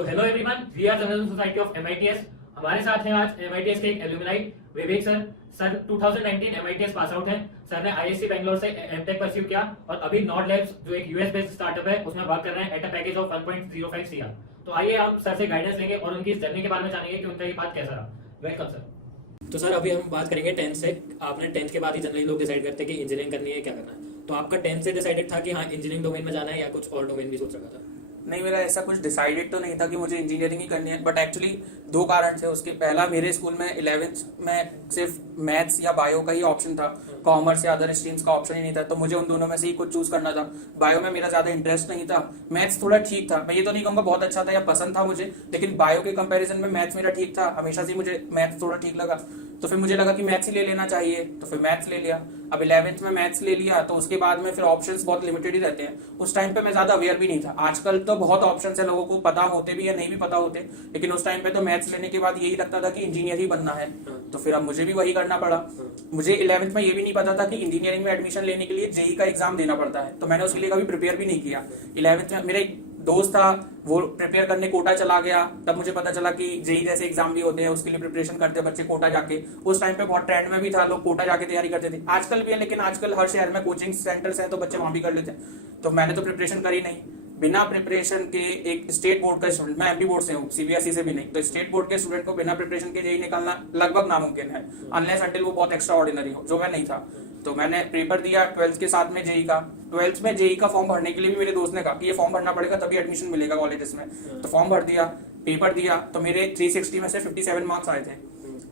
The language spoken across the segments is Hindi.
So hello everyone, we are journalism society of MITS. हमारे साथ हैं आज एमआईटीएस के एक alumni Vivek sir. Sir 2019 MITS pass out हैं। सर ने आईएससी बैंगलोर से एमटेक परस्यू किया और अभी नॉट लैब्स जो एक यूएस बेस्ड स्टार्टअप है उसमें वर्क कर रहे हैं at a package of 1.05 CR. तो आइए हम सर से गाइडेंस लेंगे और उनकी इस जर्नी के बारे में जानेंगे कि उनका ये बात कैसा रहा। Welcome sir. तो सर अभी हम बात करेंगे 10th से। आपने 10th के बाद ही जनरली लोग डिसाइड करते हैं कि इंजीनियरिंग करनी है, क्या करना है। तो आपका 10th से डिसाइडेड था कि हाँ इंजीनियरिंग डोमेन में जाना है या कुछ और डोमेन भी सोच रखा था? नहीं, मेरा ऐसा कुछ डिसाइडेड तो नहीं था कि मुझे इंजीनियरिंग ही करनी है, बट एक्चुअली दो कारण थे उसके। पहला, मेरे स्कूल में 11th में सिर्फ मैथ्स या बायो का ही ऑप्शन था, कॉमर्स या अदर स्ट्रीम्स का ऑप्शन ही नहीं था, तो मुझे उन दोनों में से ही कुछ चूज करना था। बायो में मेरा ज्यादा इंटरेस्ट नहीं था, मैथ्स थोड़ा ठीक था, मैं ये तो नहीं कहूँगा बहुत अच्छा था या पसंद था मुझे, लेकिन बायो के कंपैरिजन में मैथ्स मेरा ठीक था, हमेशा से मुझे मैथ्स थोड़ा ठीक लगा। तो फिर मुझे लगा कि मैथ्स ही ले लेना चाहिए, तो फिर मैथ्स ले लिया। अब 11th में मैथ्स ले लिया तो उसके बाद में फिर ऑप्शंस बहुत लिमिटेड ही रहते हैं। उस टाइम पे मैं ज्यादा अवेयर भी नहीं था। आजकल तो बहुत ऑप्शंस है, लोगों को पता होते भी या नहीं भी पता होते, लेकिन उस टाइम पे तो मैथ्स लेने के बाद यही लगता था कि इंजीनियर ही बनना है। तो फिर अब मुझे भी वही करना पड़ा। मुझे 11th में ये भी नहीं पता था कि इंजीनियरिंग में एडमिशन लेने के लिए जेई का एग्जाम देना पड़ता है, तो मैंने उसके लिए कभी प्रिपेयर भी नहीं किया। 11th में मेरे दोस्त था, वो प्रिपेयर करने कोटा चला गया, तब मुझे पता चला कि जेई जैसे एग्जाम भी होते हैं, उसके लिए प्रिपरेशन करते हैं बच्चे कोटा जाके। उस टाइम पे बहुत ट्रेंड में भी था, लोग कोटा जाके तैयारी करते थे। आजकल भी है, लेकिन आजकल हर शहर में कोचिंग सेंटर्स हैं तो बच्चे वहां भी कर लेते हैं। तो मैंने तो प्रिपरेशन करी नहीं। बिना प्रिपरेशन के एक स्टेट बोर्ड का स्टूडेंट, मैं एमपी बोर्ड से हूँ, सीबीएसई से भी नहीं, तो स्टेट बोर्ड के स्टूडेंट को बिना प्रिपरेशन के जेई निकालना लगभग नामुमकिन है, अनलेस अंटिल वो बहुत एक्स्ट्रा ऑर्डिनरी हो, जो मैं नहीं था। तो मैंने पेपर दिया 12th के साथ में जेई का। 12th में जेई का फॉर्म भरने के लिए भी मेरे दोस्त ने कहा कि ये फॉर्म भरना पड़ेगा तभी एडमिशन मिलेगा कॉलेजेस में। तो फॉर्म भर दिया, पेपर दिया, तो मेरे 360 में से 57 मार्क्स आए थे।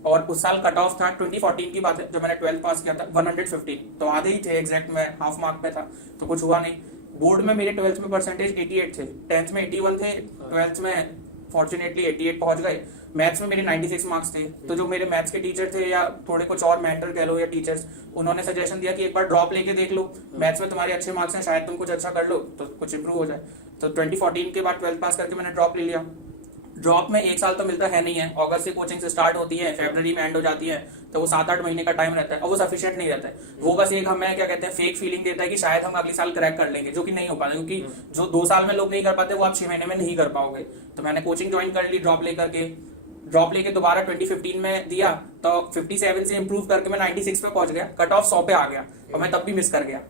और उस साल कट ऑफ था, 2014 की बात है, जो मैंने 12th पास किया था, 115, तो आधे ही थे एग्जैक्ट में, हाफ मार्क पे था, तो कुछ हुआ नहीं। बोर्ड में मेरे 12th में परसेंटेज 88 थे, 10th में 81 थे, 12th में फॉर्चुनेटली 88 पहुंच गए। मैथ्स में मेरे 96 मार्क्स थे, तो जो मेरे मैथ्स के टीचर थे या थोड़े कुछ और मेंटर कह लो या टीचर्स, उन्होंने सजेशन दिया कि एक बार ड्रॉप लेके देख लो, मैथ्स में तुम्हारे अच्छे मार्क्स हैं, शायद तुम कुछ अच्छा कर लो तो कुछ इंप्रूव हो जाए। तो 2014 के बाद 12th पास करके मैंने ड्रॉप ले लिया। ड्रॉप में एक साल तो मिलता है नहीं है, अगस्त से कोचिंग से स्टार्ट होती है, फरवरी में एंड हो जाती है, तो वो 7-8 महीने का टाइम रहता है, और वो सफिशिएंट नहीं रहता है। वो बस एक हमें क्या कहते हैं फेक फीलिंग देता है कि शायद हम अगले साल क्रैक कर लेंगे, जो कि नहीं हो पाता, क्योंकि जो 2 साल में लोग नहीं कर पाते वो आप 6 महीने में नहीं कर पाओगे। तो मैंने कोचिंग ज्वाइन कर ली ड्रॉप लेके दोबारा 2015 में दिया, तो 57 से इंप्रूव करके मैं 96 पे पहुंच गया, कट ऑफ 100 पे आ गया, और मैं तब भी मिस कर गया।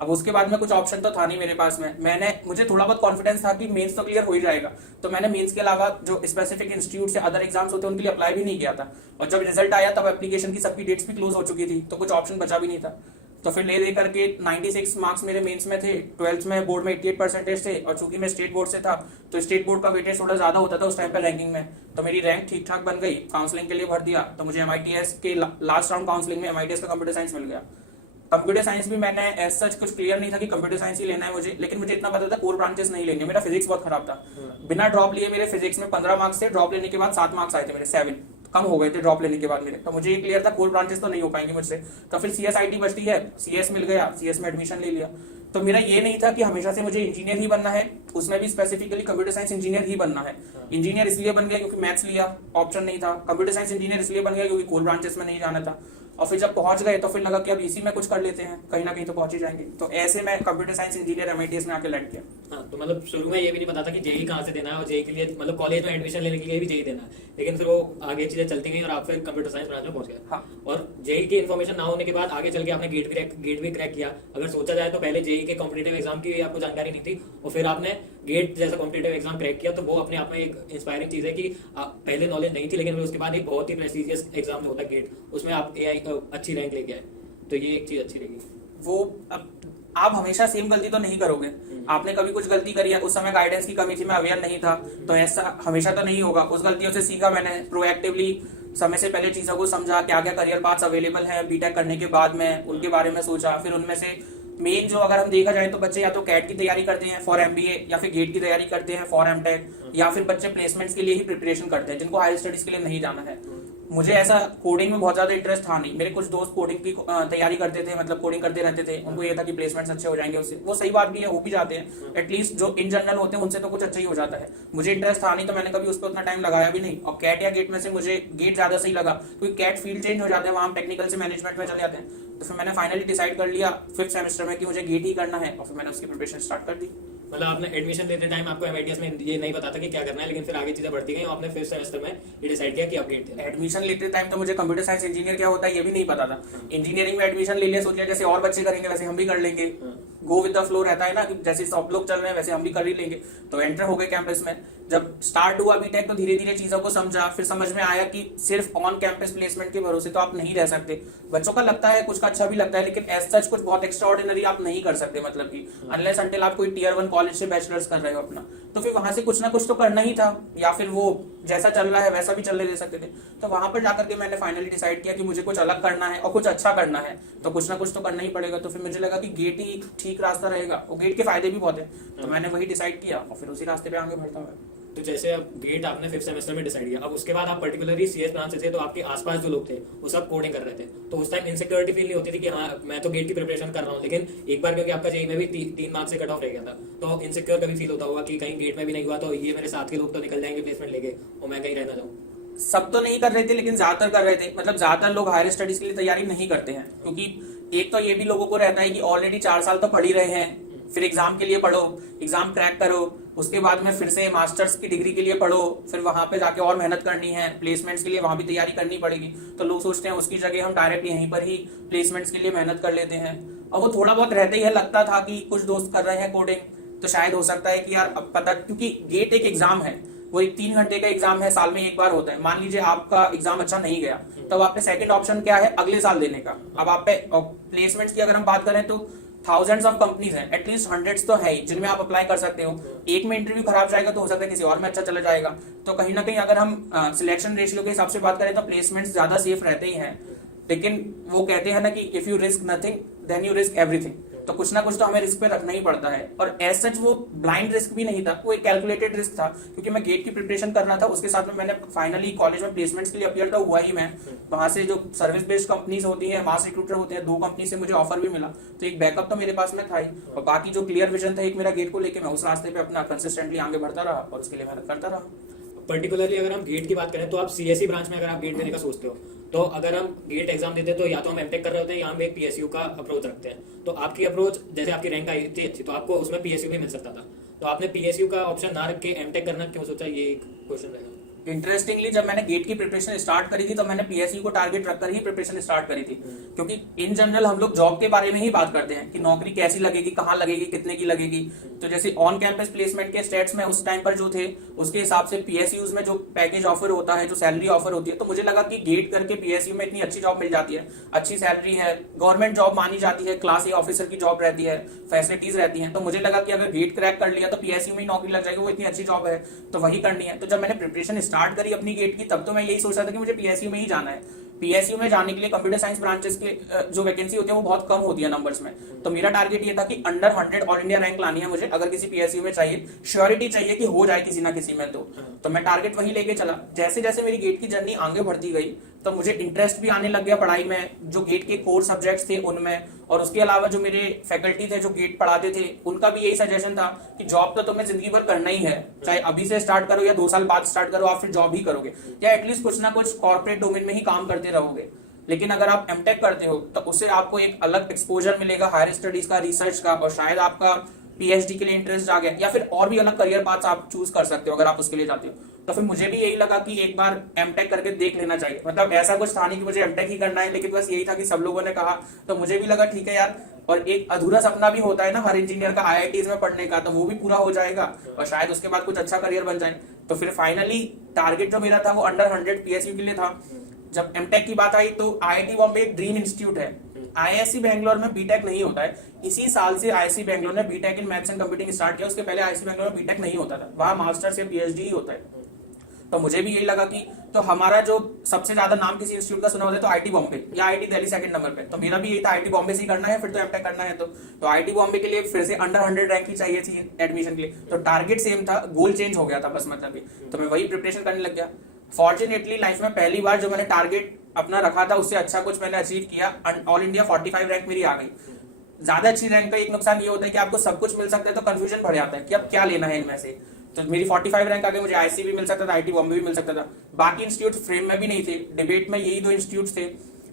अब उसके बाद में कुछ ऑप्शन तो था नहीं मेरे पास में, मुझे थोड़ा बहुत कॉन्फिडेंस था कि मेंस तो क्लियर हो ही जाएगा, तो मैंने मेंस के अलावा जो स्पेसिफिक इंस्टीट्यूट से अदर एग्जाम्स होते हैं उनके लिए अप्लाई भी नहीं किया था। और जब रिजल्ट आया तब एप्लीकेशन की सबकी डेट्स भी क्लोज हो चुकी थी, तो कुछ ऑप्शन बचा भी नहीं था। तो फिर ले करके 96 मार्क्स मेरे मेंस में थे, 12th में बोर्ड में 88 परसेंटेज थे, और चूंकि मैं स्टेट बोर्ड से था तो स्टेट बोर्ड का वेटेज थोड़ा ज्यादा होता था उस टाइम पे रैंकिंग में, तो मेरी रैंक ठीक ठाक बन गई। काउंसलिंग के लिए भर दिया, तो मुझे एमआईटीएस के लास्ट राउंड काउंसलिंग में एमआईटीएस का कंप्यूटर साइंस मिल गया। कंप्यूटर साइंस भी मैंने एज सच कुछ क्लियर नहीं था कि कंप्यूटर साइंस ही लेना है मुझे, लेकिन मुझे इतना पता था कोर ब्रांचेस नहीं लेंगे। मेरा फिजिक्स बहुत खराब था, बिना ड्रॉप लिए मेरे फिजिक्स में 15 मार्क्स थे, ड्रॉप लेने के बाद 7 मार्क्स आए थे मेरे, 7 कम हो गए थे ड्रॉप लेने के बाद मेरे। तो मुझे ये क्लियर था कोर ब्रांचेस तो नहीं हो पाएंगे मुझसे, तो फिर सीएसआईटी बचती है, सीएस मिल गया, सीएस में एडमिशन ले लिया। तो मेरा ये नहीं था कि हमेशा से मुझे इंजीनियर ही बनना है, उसमें भी स्पेसिफिकली कंप्यूटर साइंस इंजीनियर ही बनना है। इंजीनियर इसलिए बन गया क्योंकि मैथ्स लिया, ऑप्शन नहीं था। कंप्यूटर साइंस इंजीनियर इसलिए बन गया क्योंकि कोर ब्रांचेस में नहीं जाना था। और फिर जब पहुंच गए तो फिर लगा कि अब इसी में कुछ कर लेते हैं, कहीं ना कहीं तो पहुंच ही जाएंगे। तो ऐसे मैं कंप्यूटर साइंस इंजीनियर एमआईटीएस में आके लैंड किया। हाँ, तो मतलब शुरू में ये भी नहीं पता था कि जेई कहाँ से देना है और जेई के लिए मतलब कॉलेज में एडमिशन लेने के लिए भी जेई देना है, लेकिन फिर वो आगे चीजें चलती गई और आप फिर कंप्यूटर साइंस ब्रांच में पहुंच गए। हाँ। और जेई की इन्फॉर्मेशन ना होने के बाद आगे चल के आपने गेट भी क्रैक किया। अगर सोचा जाए तो पहले जेई के कॉम्पिटेटिव एग्जाम की आपको जानकारी नहीं थी और फिर आपने गेट जैसा कॉम्पिटेटिव एग्जाम क्रैक किया, तो वो अपने आप में एक इंस्पायरिंग चीज है कि पहले नॉलेज नहीं थी, लेकिन फिर उसके बाद एक बहुत ही प्रेस्टिजियस एग्जाम होता है गेट, उसमें आप एआई अच्छी रैंक लेके आए, तो ये एक चीज अच्छी लगी। वो अब आप हमेशा सेम गलती तो नहीं करोगे, आपने कभी कुछ गलती करी है, उस समय गाइडेंस की कमी थी, मैं अवेयर नहीं था, तो ऐसा हमेशा तो नहीं होगा। उस गलतियों से सीखा मैंने, प्रोएक्टिवली समय से पहले चीजों को समझा, क्या क्या करियर पाथ्स अवेलेबल हैं बीटेक करने के बाद में, उनके बारे में सोचा। फिर उनमें से मेन जो अगर हम देखा जाए तो बच्चे या तो कैट की तैयारी करते हैं फॉर एमबीए, या फिर गेट की तैयारी करते हैं फॉर एमटेक, या फिर बच्चे प्लेसमेंट्स के लिए ही प्रिपरेशन करते हैं जिनको हायर स्टडीज के लिए नहीं जाना है। मुझे ऐसा कोडिंग में बहुत ज्यादा इंटरेस्ट था नहीं। मेरे कुछ दोस्त कोडिंग की तैयारी करते थे, मतलब कोडिंग करते रहते थे, उनको ये था कि प्लेसमेंट्स अच्छे हो जाएंगे उससे। वो सही बात भी है, हो भी जाते हैं, एटलीस्ट जो इन जनरल होते हैं उनसे तो कुछ अच्छा ही हो जाता है। मुझे इंटरेस्ट था नहीं तो मैंने कभी उस पर उतना टाइम लगाया भी नहीं। और कैट या गेट में से मुझे गेट ज्यादा सही लगा, क्योंकि कैट फील्ड चेंज हो जाते हैं, वहां टेक्निकल से मैनेजमेंट में चले जाते हैं। तो फिर मैंने फाइनली डिसाइड कर लिया 5th सेमेस्टर में कि मुझे गेट ही करना है, और फिर मैंने उसकी प्रिपरेशन स्टार्ट कर दी। मतलब आपने एडमिशन लेते टाइम आपको एमआईटीएस में ये नहीं पता था कि क्या करना है, लेकिन फिर आगे चीजें बढ़ती गई और आपने 5th सेमेस्टर में ये डिसाइड किया कि अब गेट देना है। एडमिशन लेते टाइम तो मुझे कंप्यूटर साइंस इंजीनियर क्या होता है ये भी नहीं पता था। इंजीनियरिंग में एडमिशन ले लिया, सोच लिया जैसे और बच्चे करेंगे वैसे हम भी कर लेंगे, गो विद द फ्लो रहता है ना कि जैसे सब लोग चल रहे हैं वैसे हम भी कर ही लेंगे। तो एंटर हो गए कैंपस में। जब स्टार्ट हुआ बीटेक तो धीरे धीरे चीजों को समझा, फिर समझ में आया कि सिर्फ ऑन कैंपस प्लेसमेंट के भरोसे तो आप नहीं रह सकते। बच्चों का लगता है कुछ का अच्छा भी लगता है, लेकिन एज सच कुछ बहुत एक्स्ट्रा ऑर्डिनरी आप नहीं कर सकते, मतलब कि अनलेस अनटिल आप कोई टियर 1 कॉलेज से बैचलर्स कर रहे हो अपना। तो फिर वहां से कुछ ना कुछ तो करना ही था, या फिर वो जैसा चल रहा है वैसा भी चलने दे सकते थे। तो वहां पर जाकर के मैंने फाइनली डिसाइड किया कि मुझे कुछ अलग करना है और कुछ अच्छा करना है, तो कुछ ना कुछ तो करना ही पड़ेगा। तो फिर मुझे लगा कि गेट ही ठीक रास्ता रहेगा, और गेट के फायदे भी बहुत है, तो मैंने वही डिसाइड किया और फिर उसी रास्ते पे आगे बढ़ता हुआ। तो जैसे अब गेट आपने 5th सेमेस्टर में डिसाइड किया, अब उसके बाद आप पर्टिकुलरली सीएस ब्रांच से थे, तो आपके आसपास जो लोग थे वो सब कोडिंग कर रहे थे, तो उस टाइम इनसिक्योरिटी फील नहीं होती थी कि हाँ मैं तो गेट की प्रिपरेशन कर रहा हूँ, लेकिन एक बार क्योंकि आपका जेईई में भी 3 मार्क्स से कट ऑफ रह गया था, तो इनसिक्योर कभी फील होता होगा कि कहीं गेट में भी नहीं हुआ तो ये मेरे साथ के लोग तो निकल जाएंगे प्लेसमेंट लेके और मैं कहीं रहना चाहूँ। सब तो नहीं कर रहे थे, लेकिन ज्यादातर कर रहे थे। मतलब ज्यादातर लोग हायर स्टडीज के लिए तैयारी नहीं करते हैं, क्योंकि एक तो ये भी लोगों को रहता है कि ऑलरेडी 4 साल तो पढ़ ही रहे हैं, फिर एग्जाम के लिए पढ़ो, एग्जाम क्रैक करो, उसके बाद में फिर से मास्टर्स की डिग्री के लिए पढ़ो, फिर वहां पे जाके और मेहनत करनी है, प्लेसमेंट्स के लिए वहां भी तैयारी करनी पड़ेगी। तो लोग सोचते हैं उसकी जगह हम डायरेक्ट यहीं पर ही प्लेसमेंट्स के लिए मेहनत कर लेते हैं। और वो थोड़ा बहुत रहते ही है, लगता था कि कुछ दोस्त कर रहे हैं कोडिंग, तो शायद हो सकता है कि यार अब पता, क्योंकि गेट एक एग्जाम है, वो एक 3 घंटे का एग्जाम है, साल में एक बार होता है। मान लीजिए आपका एग्जाम अच्छा नहीं गया, तब आपके सेकंड ऑप्शन क्या है, अगले साल देने का। अब आप पे प्लेसमेंट्स की अगर हम बात करें तो थाउजेंड्स ऑफ कंपनीज हैं, एटलीस्ट हंड्रेड्स तो है ही जिनमें आप अप्लाई कर सकते हो। एक में इंटरव्यू खराब जाएगा तो हो सकता है किसी और में अच्छा चला जाएगा। तो कहीं ना कहीं अगर हम सिलेक्शन रेशियो के हिसाब से बात करें तो प्लेसमेंट्स ज्यादा सेफ रहते ही हैं। लेकिन वो कहते हैं ना कि if you risk nothing then you risk everything, तो कुछ ना कुछ तो हमें रिस्क पे रखना ही पड़ता है। और एज सच वो ब्लाइंड रिस्क भी नहीं था, वो एक कैलकुलेटेड रिस्क था, क्योंकि मैं गेट की प्रिपरेशन कर रहा था, उसके साथ में मैंने फाइनली कॉलेज में प्लेसमेंट्स के लिए अपियर तो हुआ ही मैं। वहां से जो सर्विस बेस्ड कंपनीज होती है, मास रिक्रूटर होते हैं, 2 कंपनी से मुझे ऑफर भी मिला, तो एक बैकअप तो मेरे पास में था ही। और बाकी जो क्लियर विजन था एक मेरा गेट को लेकर, मैं उस रास्ते पे अपना कंसिस्टेंटली आगे बढ़ता रहा और उसके लिए मेहनत करता रहा। पर्टिकुलरली अगर हम गेट की बात करें तो आप सीएसई ब्रांच में अगर आप गेट देने का सोचते हो, तो अगर हम गेट एग्जाम देते हैं तो या तो हम एमटेक कर रहे होते हैं या हम एक पीएसयू का अप्रोच रखते हैं। तो आपकी अप्रोच, जैसे आपकी रैंक आई थी अच्छी, तो आपको उसमें पीएसयू भी मिल सकता था, तो आपने पीएसयू का ऑप्शन ना रख के एमटेक करना क्यों सोचा, ये एक क्वेश्चन रहेगा। इंटरेस्टिंगली जब मैंने गेट की प्रिपरेशन स्टार्ट करी थी तो मैंने पीएसयू को टारगेट रखकर ही प्रिपरेशन स्टार्ट करी थी, क्योंकि इन जनरल हम लोग जॉब के बारे में ही बात करते हैं कि नौकरी कैसी लगेगी, कहाँ लगेगी, कितने की लगेगी। तो जैसे ऑन कैंपस प्लेसमेंट के स्टेट्स में उस टाइम पर जो थे, उसके हिसाब से पीएसयूज में जो पैकेज ऑफर होता है, जो सैलरी ऑफर होती है, तो मुझे लगा कि गेट करके पीएसयू में इतनी अच्छी जॉब मिल जाती है, अच्छी सैलरी है, गवर्नमेंट जॉब मानी जाती है, क्लास ए ऑफिसर की जॉब रहती है, फैसिलिटीज रहती हैं। तो मुझे लगा कि अगर गेट क्रैक कर लिया तो पीएसयू में ही नौकरी लग जाएगी, वो इतनी अच्छी जॉब है तो वही करनी है। तो जब मैंने प्रिपरेशन स्टार्ट करी अपनी गेट की, तब तो मैं यही सोच रहा था कि मुझे पीएसयू में ही जाना है। पीएसयू में जाने के लिए कंप्यूटर साइंस ब्रांचेस के जो वैकेंसी होती है वो बहुत कम होती है नंबर्स में, तो मेरा टारगेट ये था कि अंडर 100 ऑल इंडिया रैंक लानी है मुझे। अगर किसी पीएसयू में चाहिए, श्योरिटी चाहिए कि हो जाए किसी ना किसी में, तो मैं टारगेट वही लेके चला। जैसे जैसे मेरी गेट की जर्नी आगे बढ़ती गई तो मुझे इंटरेस्ट भी आने लग गया पढ़ाई में, जो गेट के कोर सब्जेक्ट्स थे उनमें, और उसके अलावा जो मेरे फैकल्टी थे जो गेट पढ़ाते थे, उनका भी यही सजेशन था कि जॉब तो तुम्हें जिंदगी भर करना ही है, चाहे अभी से स्टार्ट करो या 2 साल बाद स्टार्ट करो, आप फिर जॉब ही करोगे या एटलीस्ट कुछ ना कुछ कॉर्पोरेट डोमेन में ही काम करते रहोगे। लेकिन अगर आप एमटेक करते हो तो उससे आपको एक अलग एक्सपोजर मिलेगा हायर स्टडीज का, रिसर्च का, और शायद आपका पीएचडी के लिए इंटरेस्ट आ गया, या फिर और भी अलग करियर पाथ्स आप चूज कर सकते हो अगर आप उसके लिए जाते हो। तो फिर मुझे भी यही लगा कि एक बार एमटेक करके देख लेना चाहिए। मतलब ऐसा कुछ था नहीं कि मुझे एमटेक ही करना है, लेकिन बस यही था कि सब लोगों ने कहा तो मुझे भी लगा ठीक है यार। और एक अधूरा सपना भी होता है ना हर इंजीनियर का, आईआईटीज में पढ़ने का, तो वो भी पूरा हो जाएगा और शायद उसके बाद कुछ अच्छा करियर बन जाए। तो फिर फाइनली टारगेट जो मेरा था वो अंडर 100 पीएसयू के लिए था। जब एमटेक की बात आई तो आईआईटी बॉम्बे एक ड्रीम इंस्टीट्यूट है। आईआईएससी बेंगलोर में बीटेक नहीं होता है, इसी साल से आईआईएससी बेंगलोर ने BTech in maths and computing start किया। उसके पहले आईआईएससी बेंगलोर में बीटेक नहीं होता था, वहां मास्टर्स या पीएचडी ही होता है। तो मुझे भी यही लगा कि तो हमारा जो सबसे ज्यादा नाम किसी इंस्टीट्यूट का सुना होता है तो आईटी बॉम्बे या आईटी दिल्ली सेकंड नंबर पे, तो मेरा भी यही था आईटी बॉम्बे से ही करना है, फिर तो एमटेक करना है। तो आईटी बॉम्बे के लिए फिर से अंडर 100 रैंक ही चाहिए थी एडमिशन के लिए, तो टारगेट सेम था, गोल चेंज हो गया था बस, मतलब तो मैं वही प्रिपरेशन करने लग गया। फॉर्चुनेटली लाइफ में पहली बार जो मैंने टारगेट अपना रखा था उससे अच्छा कुछ मैंने अचीव किया। ऑल इंडिया 45 रैंक मेरी आ गई। ज्यादा अच्छी रैंक का एक नुकसान ये होता है कि आपको सब कुछ मिल सकता है तो कंफ्यूजन बढ़ जाता है कि अब क्या लेना है इनमें से। तो मेरी 45 रैंक आगे मुझे आईआईएससी भी मिल सकता था, आईटी बॉम्बे भी मिल सकता था, बाकी इंस्टीट्यूट फ्रेम में भी नहीं थे। डिबेट में यही 2 इंस्टीट्यूट थे,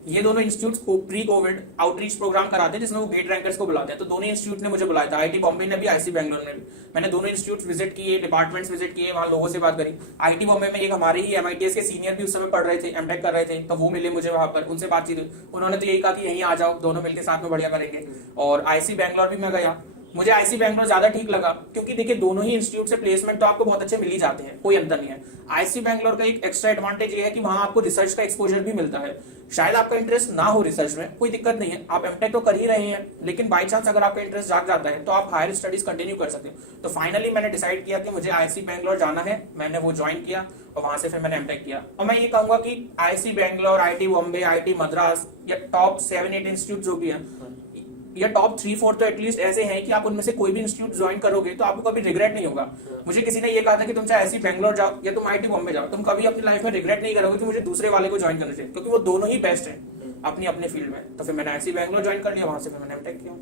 ये दोनों इंस्टीट्यूट्स को प्री कोविड आउटरीच प्रोग्राम कराते हैं जिसमें वो गेट रैंकर्स को बुलाते हैं। तो दोनों इंस्टीट्यूट ने मुझे बुलाया था, आईटी बॉम्बे ने भी, आईसी बैंगलोर ने भी। मैंने दोनों इंस्टीट्यूट विजिट किए, डिपार्टमेंट्स विजिट किए, वहां लोगों से बात करी। आईटी बॉम्बे में एक हमारे ही एमआईटीएस के सीनियर भी उस समय पढ़ रहे थे, एमटेक कर रहे थे, तो वो मिले मुझे वहां पर, उनसे बातचीत हुई। उन्होंने तो यही कहा कि यहीं आ जाओ, दोनों मिलकर साथ में बढ़िया करेंगे। और आईसी बैंगलोर भी मैं गया, मुझे आईसी बैंगलोर ज्यादा ठीक लगा, क्योंकि देखिए दोनों ही इंस्टीट्यूट से प्लेसमेंट तो आपको बहुत अच्छे मिल ही जाते हैं, कोई अंतर नहीं है। आईसी बैंगलोर का एक एक्स्ट्रा एडवांटेज ये है कि वहां आपको रिसर्च का एक्सपोजर भी मिलता है। शायद आपका इंटरेस्ट ना हो रिसर्च में, कोई दिक्कत नहीं है, आप एमटेक तो कर ही रहे हैं, लेकिन बाई चांस अगर आपका इंटरेस्ट जाग जाता है तो आप हायर स्टडीज कंटिन्यू कर सकते हैं। तो फाइनली मैंने डिसाइड किया कि मुझे आईसी बैंगलोर जाना है, मैंने वो ज्वाइन किया और वहां से फिर मैंने एमटेक किया। और मैं ये कहूंगा कि IC Bangalore, IT Bombay, IT Madras या टॉप 7-8 इंस्टीट्यूट जो भी है, या टॉप 3-4 तो एटलीस्ट ऐसे हैं कि आप उनमें से कोई भी इंस्टीट्यूट ज्वाइन करोगे तो आपको कभी रिग्रेट नहीं होगा। मुझे किसी ने ये कहा था कि तुम चाहे आईसी बैंगलोर जाओ या तुम आईटी बॉम्बे जाओ, तुम कभी अपनी लाइफ में रिग्रेट नहीं करोगे कि मुझे दूसरे वाले को ज्वाइन करना चाहिए, क्योंकि वो दोनों ही बेस्ट है अपनी अपने फील्ड में। तो फिर मैंने आईसी बैंगलोर ज्वाइन कर लिया, वहां से फिर मैंने एमटेक किया।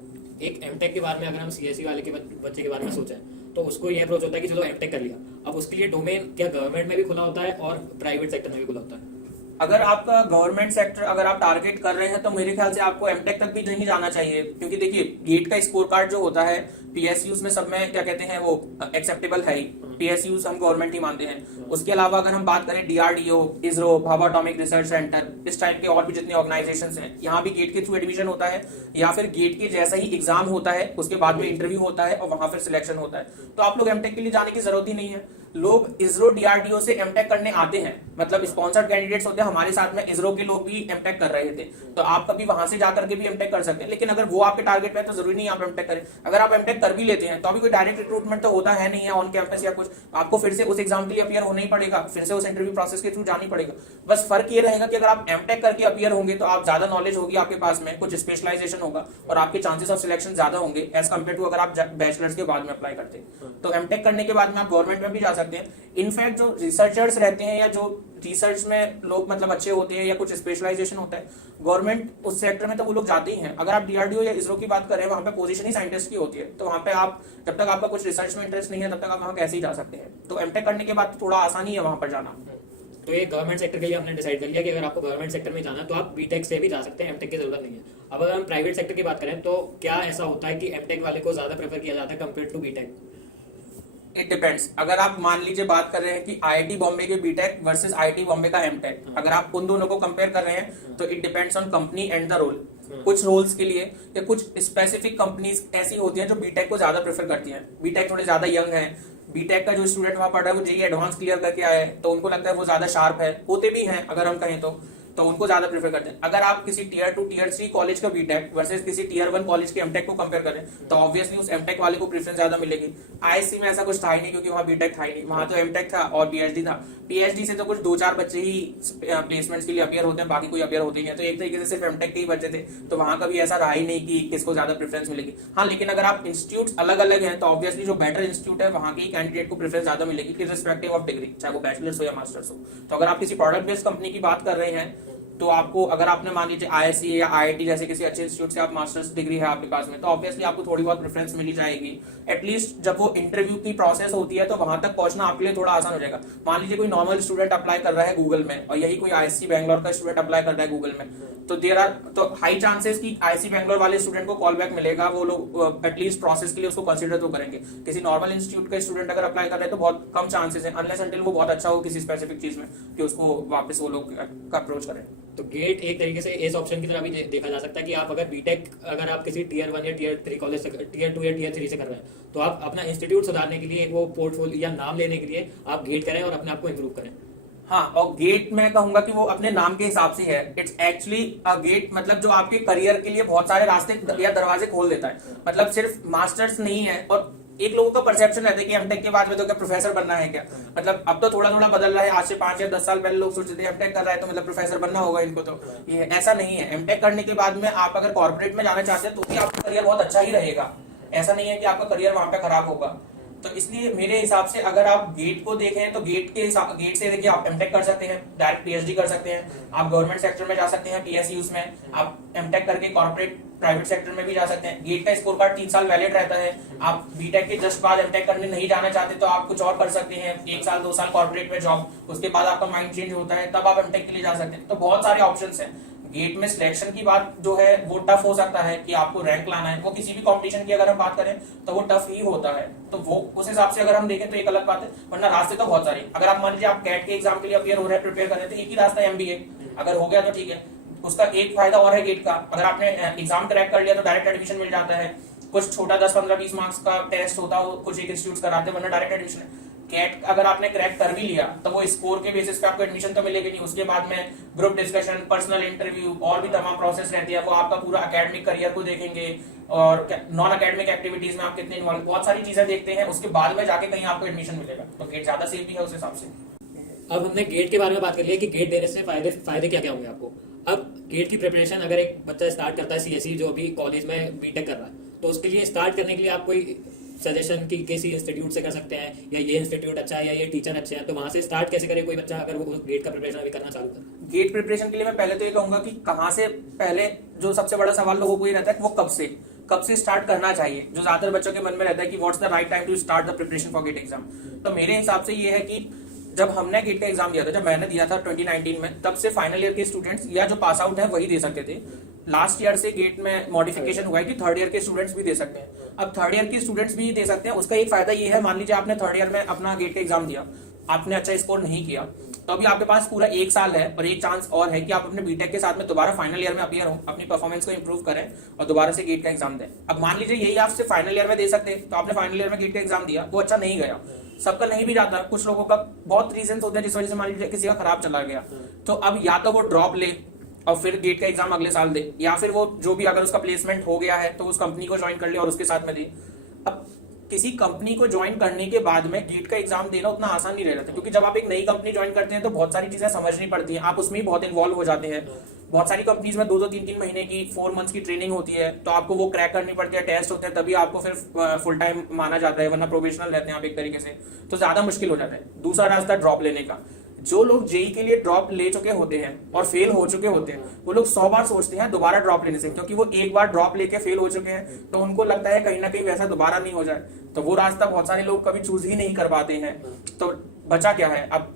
एक एमटेक के बारे में अगर हम सीएससी वाले के बच्चे के बारे में सोचें तो उसको ये अप्रोच होता है कि चलो एमटेक कर लिया, अब उसके लिए डोमेन क्या गवर्नमेंट में भी खुला होता है और प्राइवेट सेक्टर में भी खुला होता है? अगर आपका गवर्नमेंट सेक्टर अगर आप टारगेट कर रहे हैं तो मेरे ख्याल से आपको एमटेक तक भी नहीं जाना चाहिए, क्योंकि देखिए गेट का स्कोर कार्ड जो होता है पीएसयूज में सब में क्या कहते हैं वो एक्सेप्टेबल है ही, पीएसयूज हम गवर्नमेंट ही मानते हैं। उसके अलावा अगर हम बात करें DRDO, ISRO, Bhabha atomic research centre, इस टाइप के और भी जितने ऑर्गेनाइजेशंस हैं, यहाँ भी गेट के थ्रू एडमिशन होता है, या फिर गेट के जैसा ही एग्जाम होता है, उसके बाद में इंटरव्यू होता है और वहां फिर सिलेक्शन होता है। तो आप लोग एमटेक के लिए जाने की जरूरत ही नहीं है। लोग इसरो डीआरडीओ से एमटेक करने आते हैं, मतलब स्पॉन्सर्ड कैंडिडेट्स होते हैं। हमारे साथ में इसरो के लोग भी एमटेक कर रहे थे, तो आप कभी वहां से जाकर के भी एमटेक कर सकते हैं। लेकिन अगर वो आपके टारगेट में है तो जरूरी नहीं आप एमटेक करें। अगर आप एमटेक कर भी लेते हैं तो अभी कोई डायरेक्ट रिक्रूटमेंट तो होता है नहीं है ऑन कैंपस या कुछ, आपको फिर से उस एग्जाम के लिए अपियर होना ही पड़ेगा, फिर से उस इंटरव्यू प्रोसेस के थ्रू जाना पड़ेगा। बस फर्क ये रहेगा कि अगर आप एमटेक करके अपियर होंगे तो आप ज्यादा नॉलेज होगी आपके पास में, कुछ स्पेशलाइजेशन होगा और आपके चांसेस ऑफ सिलेक्शन ज्यादा होंगे एज कम्पेयर टू अगर आप बैचलर्स के बाद में अप्लाई करते हैं। तो एमटेक करने के बाद में आप गवर्नमेंट में भी जा सकते हैं। इनफैक्ट जो रिसर्चर्स रहते हैं या जो रिसर्च में लोग मतलब अच्छे होते हैं या कुछ स्पेशलाइजेशन होता है गवर्नमेंट उस सेक्टर में, तो वो लोग जाते ही हैं। अगर आप डीआरडीओ या इसरो की बात करें, वहां पे पोजीशन ही साइंटिस्ट की होती है, तो वहां पे आप जब तक आपका कुछ रिसर्च में इंटरेस्ट नहीं है तब तक आप वहां कैसे ही जा सकते हैं। तो एमटेक करने के बाद थोड़ा आसानी है वहां पर जाना। तो ये गवर्नमेंट सेक्टर के लिए हमने डिसाइड कर लिया कि अगर आपको गवर्नमेंट सेक्टर में जाना है तो आप बीटेक से भी जा सकते हैं, एमटेक की जरूरत नहीं है। अब अगर हम प्राइवेट सेक्टर की बात करें तो क्या ऐसा होता है कि एमटेक वाले को ज्यादा प्रेफर किया जाता है compare to BTech? It depends. अगर आप मान लीजिए बात कर रहे हैं कि आईआईटी बॉम्बे के बीटेक वर्सेस आईआईटी बॉम्बे का एमटेक, अगर आप उन दोनों को कंपेयर कर रहे हैं तो it depends on company and the role. कुछ रोल्स के लिए या कुछ स्पेसिफिक कंपनीज ऐसी होती हैं जो बीटेक को ज्यादा प्रेफर करती हैं। बीटेक थोड़े ज्यादा यंग है, बीटेक का जो स्टूडेंट वहां पढ़ रहा है वो जेईई एडवांस क्लियर करके आया है, तो उनको लगता है वो ज्यादा शार्प है, होते भी हैं अगर हम कहें तो उनको ज्यादा प्रेफर करते हैं। अगर आप किसी टीयर 2 टीयर 3 कॉलेज का बीटेक वर्सेस किसी टीयर 1 कॉलेज के एमटेक को कंपेयर करें तो ऑब्वियसली उस एमटेक वाले को प्रेफरेंस ज्यादा मिलेगी। आईएससी में ऐसा कुछ था ही नहीं, क्योंकि वहां बीटेक था ही नहीं, वहां तो एमटेक था और पीएचडी था। पीएचडी से तो कुछ 2-4 बच्चे ही प्लेसमेंट्स के लिए अपियर होते हैं, बाकी कोई अपियर होते ही नहीं, तो एक तरीके से सिर्फ एमटेक के ही बच्चे थे, तो वहां कभी ऐसा रहा ही नहीं कि किसको ज्यादा प्रेफरेंस मिलेगी। हाँ, लेकिन अगर आप इंस्टीट्यूट अलग अलग हैं तो ऑब्वियसली जो बेटर इंस्टीट्यूट है वहां के कैंडिडेट को प्रेफरेंस ज्यादा मिलेगी इर्रिस्पेक्टिव ऑफ डिग्री, चाहे वो बैचलर्स हो या मास्टर्स हो। तो अगर आप किसी प्रोडक्ट बेस्ड कंपनी की बात कर रहे हैं तो आपको, अगर आपने मान लीजिए आईएससी या आईआईटी जैसे किसी अच्छे इंस्टीट्यूट से आप मास्टर्स डिग्री है आपके पास में, तो ऑब्वियसली आपको थोड़ी बहुत प्रेफरेंस मिली जाएगी। एटलीस्ट जब वो इंटरव्यू की प्रोसेस होती है तो वहां तक पहुंचना आपके लिए थोड़ा आसान हो जाएगा। मान लीजिए कोई नॉर्मल स्टूडेंट अप्लाई कर रहा है गूगल में और यही कोई आईएससी बैंगलोर का स्टूडेंट अप्लाई कर रहा है गूगल में, तो हाई चांसेस कि आईएससी बैंगलोर वाले स्टूडेंट को कॉल बैक मिलेगा, वो लोग एटलीस्ट प्रोसेस के लिए उसको कंसीडर तो करेंगे। किसी नॉर्मल इंस्टीट्यूट का स्टूडेंट अगर अप्लाई कर रहे हैं तो बहुत कम चांसेस है, अनलेस अनटिल वो बहुत अच्छा हो किसी स्पेसिफिक चीज में, कि उसको वापस वो लोग अप्रोच करें। तो गेट एक तरीके से इस ऑप्शन की तरह भी देखा जा सकता है कि आप अगर बीटेक अगर आप किसी टीयर 1 या टीयर 3 कॉलेज से, टीयर 2 या टीयर 3 से कर रहे हैं तो आप अपना इंस्टीट्यूट सुधारने के लिए, वो पोर्टफोलियो या नाम लेने के लिए आप गेट करें और अपने आप को इंप्रूव करें। हाँ, और गेट मैं कहूंगा कि वो अपने नाम के हिसाब से है। इट्स एक्चुअली अ गेट, मतलब जो आपके करियर के लिए बहुत सारे रास्ते या दरवाजे खोल देता है। मतलब सिर्फ मास्टर्स नहीं है, और एक लोगों का परसेप्शन रहता है कि एमटेक के बाद में तो क्या प्रोफेसर बनना है क्या। मतलब अब तो थोड़ा थोड़ा बदल रहा है, आज से 5 या 10 साल पहले लोग सोचते थे एमटेक कर रहा है तो मतलब प्रोफेसर बनना होगा इनको, तो ये ऐसा नहीं है। एमटेक करने के बाद में आप अगर कॉर्पोरेट में जाना चाहते हैं तो भी आपका करियर बहुत अच्छा ही रहेगा, ऐसा नहीं है कि आपका करियर वहां पे खराब होगा। तो इसलिए मेरे हिसाब से अगर आप गेट को देखें तो गेट से देखिए आप एमटेक कर सकते हैं, डायरेक्ट पीएचडी कर सकते हैं, आप गवर्नमेंट सेक्टर में जा सकते हैं पीएसयूज में, आप एमटेक करके कॉर्पोरेट प्राइवेट सेक्टर में भी जा सकते हैं। गेट का स्कोर कार्ड 3 साल वैलिड रहता है। आप बीटेक के जस्ट बाद एमटेक करने नहीं जाना चाहते तो आप कुछ और कर सकते हैं, 1 साल 2 साल कॉर्पोरेट में जॉब, उसके बाद आपका माइंड चेंज होता है तब आप एमटेक के लिए जा सकते हैं। तो बहुत सारे ऑप्शंस हैं। गेट में सिलेक्शन की बात जो है वो टफ हो सकता है कि आपको रैंक लाना है, वो किसी भी कंपटीशन की अगर हम बात करें तो वो टफ ही होता है। तो वो उस हिसाब से अगर हम देखें तो एक अलग बात है, वरना रास्ते तो बहुत सारे। अगर आप मान लीजिए आप कैट के एग्जाम के लिए अपियर हो रहे हैं, प्रिपेयर कर रहे थे, एक ही रास्ता है एमबीए, अगर हो गया तो ठीक है। उसका एक फायदा और है गेट का, अगर आपने एग्जाम क्रैक कर लिया तो डायरेक्ट एडमिशन मिल जाता है। कुछ छोटा 10-15-20 मार्क्स का टेस्ट होता है, कुछ एक इंस्टीट्यूट कराते हैं, वरना डायरेक्ट एडमिशन है। कैट अगर आपने क्रैक कर भी लिया तो वो स्कोर के बेसिस पे आपको एडमिशन तो मिलेगी नहीं, उसके बाद में ग्रुप डिस्कशन, पर्सनल इंटरव्यू और भी तमाम प्रोसेस रहती है। वो आपका पूरा एकेडमिक करियर को देखेंगे और नॉन एकेडमिक एक्टिविटीज में आप कितने इन्वॉल्व, बहुत सारी चीजें देखते हैं, उसके बाद में जाके कहीं आपको एडमिशन मिलेगा। तो गेट ज्यादा सेफ भी है उस हिसाब से। अब हमने गेट के बारे में बात कर लिया कि गेट देने से फायदे क्या क्या होंगे आपको। अब गेट की प्रिपरेशन अगर एक बच्चा स्टार्ट करता है सीएसई जो अभी कॉलेज में बीटेक कर रहा है, तो उसके लिए स्टार्ट करने के लिए आप कोई सजेशन कि किसी इंस्टीट्यूट से कर सकते हैं, या ये इंस्टीट्यूट अच्छा है या ये टीचर अच्छे हैं, तो वहां से स्टार्ट कैसे करे कोई बच्चा अगर वो गेट का प्रिपरेशन अभी करना चालू करे? गेट प्रिपरेशन के लिए मैं पहले तो ये कहूंगा कि कहाँ से, पहले जो सबसे बड़ा सवाल लोगों को ये रहता है कि वो कब से स्टार्ट करना चाहिए, जो ज्यादातर बच्चों के मन में रहता है कि what's the right time to start the preparation for GATE exam. तो मेरे हिसाब से ये है कि जब हमने गेट का एग्जाम दिया था, जब मैंने दिया था 2019 में, तब से फाइनल ईयर के स्टूडेंट्स या जो पास आउट है वही दे सकते थे। लास्ट ईयर से गेट में मॉडिफिकेशन हुआ है कि थर्ड ईयर के स्टूडेंट्स भी दे सकते हैं। अब थर्ड ईयर के स्टूडेंट्स भी दे सकते हैं। उसका एक फायदा ये है, मान लीजिए आपने थर्ड ईयर में अपना गेट का एग्जाम दिया, आपने अच्छा स्कोर नहीं किया, तो अभी आपके पास पूरा 1 साल है और एक चांस और है कि आप अपने बीटेक के साथ में दोबारा फाइनल ईयर में अपीयर हो, अपनी परफॉर्मेंस को इंप्रूव करें और दोबारा से गेट का एग्जाम दें। अब मान लीजिए यही आप सिर्फ फाइनल ईयर में दे सकते हैं, तो आपने फाइनल ईयर में गेट का एग्जाम दिया, वो अच्छा नहीं गया, सबका नहीं भी जाता, कुछ लोगों का बहुत रीजन होते हैं जिस वजह से मान लीजिए किसी का खराब चला गया, तो अब या तो वो ड्रॉप ले और फिर गेट का एग्जाम अगले साल दे, या फिर वो जो भी अगर उसका प्लेसमेंट हो गया है तो उस कंपनी को ज्वाइन कर ले और उसके साथ में दे। अब किसी कंपनी को ज्वाइन करने के बाद में गेट का एग्जाम देना उतना आसान नहीं रहता, क्योंकि जब आप एक नई कंपनी ज्वाइन करते हैं तो बहुत सारी चीजें समझनी पड़ती हैं, आप उसमें ही बहुत इन्वॉल्व हो जाते हैं। बहुत सारी कंपनीज में 2-2, 3-3 महीने की 4 मंथ्स की ट्रेनिंग होती है, तो आपको वो क्रैक करनी पड़ती है, टेस्ट होते हैं, तभी आपको फिर फुल टाइम माना जाता है, वरना प्रोफेशनल रहते हैं आप एक तरीके से, तो ज्यादा मुश्किल हो जाता है। दूसरा रास्ता ड्रॉप लेने का। जो लोग जेई के लिए ड्रॉप ले चुके होते हैं और फेल हो चुके होते हैं, वो लोग 100 बार सोचते हैं दोबारा ड्रॉप लेने से, क्योंकि वो एक बार ड्रॉप लेके फेल हो चुके हैं, तो उनको लगता है कहीं ना कहीं वैसा दोबारा नहीं हो जाए, तो वो रास्ता बहुत सारे लोग कभी चूज ही नहीं कर पाते हैं। तो बचा क्या है? अब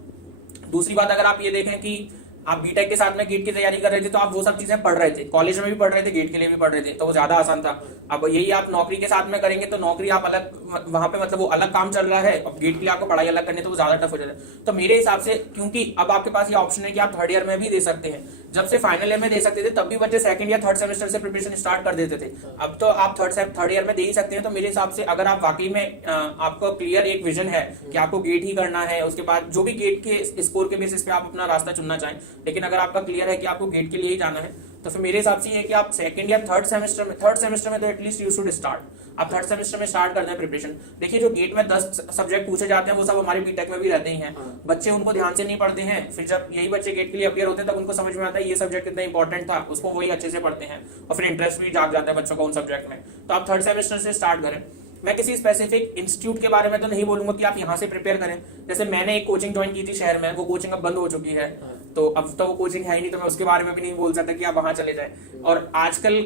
दूसरी बात, अगर आप ये देखें कि आप बीटेक के साथ में गेट की तैयारी कर रहे थे, तो आप वो सब चीजें पढ़ रहे थे, कॉलेज में भी पढ़ रहे थे, गेट के लिए भी पढ़ रहे थे, तो वो ज्यादा आसान था। अब यही आप नौकरी के साथ में करेंगे तो नौकरी आप अलग, वहां पे मतलब वो अलग काम चल रहा है, अब गेट के लिए आपको पढ़ाई अलग करनी है, तो वो ज्यादा टफ हो जाता है। तो मेरे हिसाब से, क्योंकि अब आपके पास ये ऑप्शन है कि आप थर्ड ईयर में भी दे सकते हैं, जब से फाइनल ईयर में दे सकते थे तब भी बच्चे सेकंड या थर्ड सेमेस्टर से प्रिपरेशन स्टार्ट कर देते थे, अब तो आप थर्ड ईयर में दे ही सकते हैं। तो मेरे हिसाब से अगर आप वाकई में आपको क्लियर एक विजन है कि आपको गेट ही करना है, उसके बाद जो भी गेट के स्कोर के बेसिस पे आप अपना रास्ता चुनना चाहें, लेकिन अगर आपका क्लियर है कि आपको गेट के लिए ही जाना है, तो फिर मेरे हिसाब से ये है कि आप सेकंड या थर्ड सेमेस्टर में तो एटलीस्ट यू शुड स्टार्ट, आप थर्ड सेमेस्टर में स्टार्ट कर दें प्रिपरेशन। देखिए जो गेट में 10 सब्जेक्ट पूछे जाते हैं वो सब हमारे बीटेक में भी रहते ही हैं, बच्चे उनको ध्यान से नहीं पढ़ते हैं, फिर जब यही बच्चे गेट के लिए अपियर होते हैं तब उनको समझ में आता है ये सब्जेक्ट कितना इंपॉर्टेंट था, उसको वही अच्छे से पढ़ते हैं और फिर इंटरेस्ट भी जाग जाता है बच्चों का उन सब्जेक्ट में। तो आप थर्ड सेमेस्टर से स्टार्ट करें। मैं किसी स्पेसिफिक इंस्टीट्यूट के बारे में तो नहीं बोलूंगा कि आप यहाँ से प्रिपेयर करें, जैसे मैंने एक कोचिंग ज्वाइन की थी शहर में, वो कोचिंग अब बंद हो चुकी है, तो अब तो वो कोचिंग है ही नहीं, तो मैं उसके बारे में भी नहीं बोल सकता कि आप वहां चले जाएं। और आजकल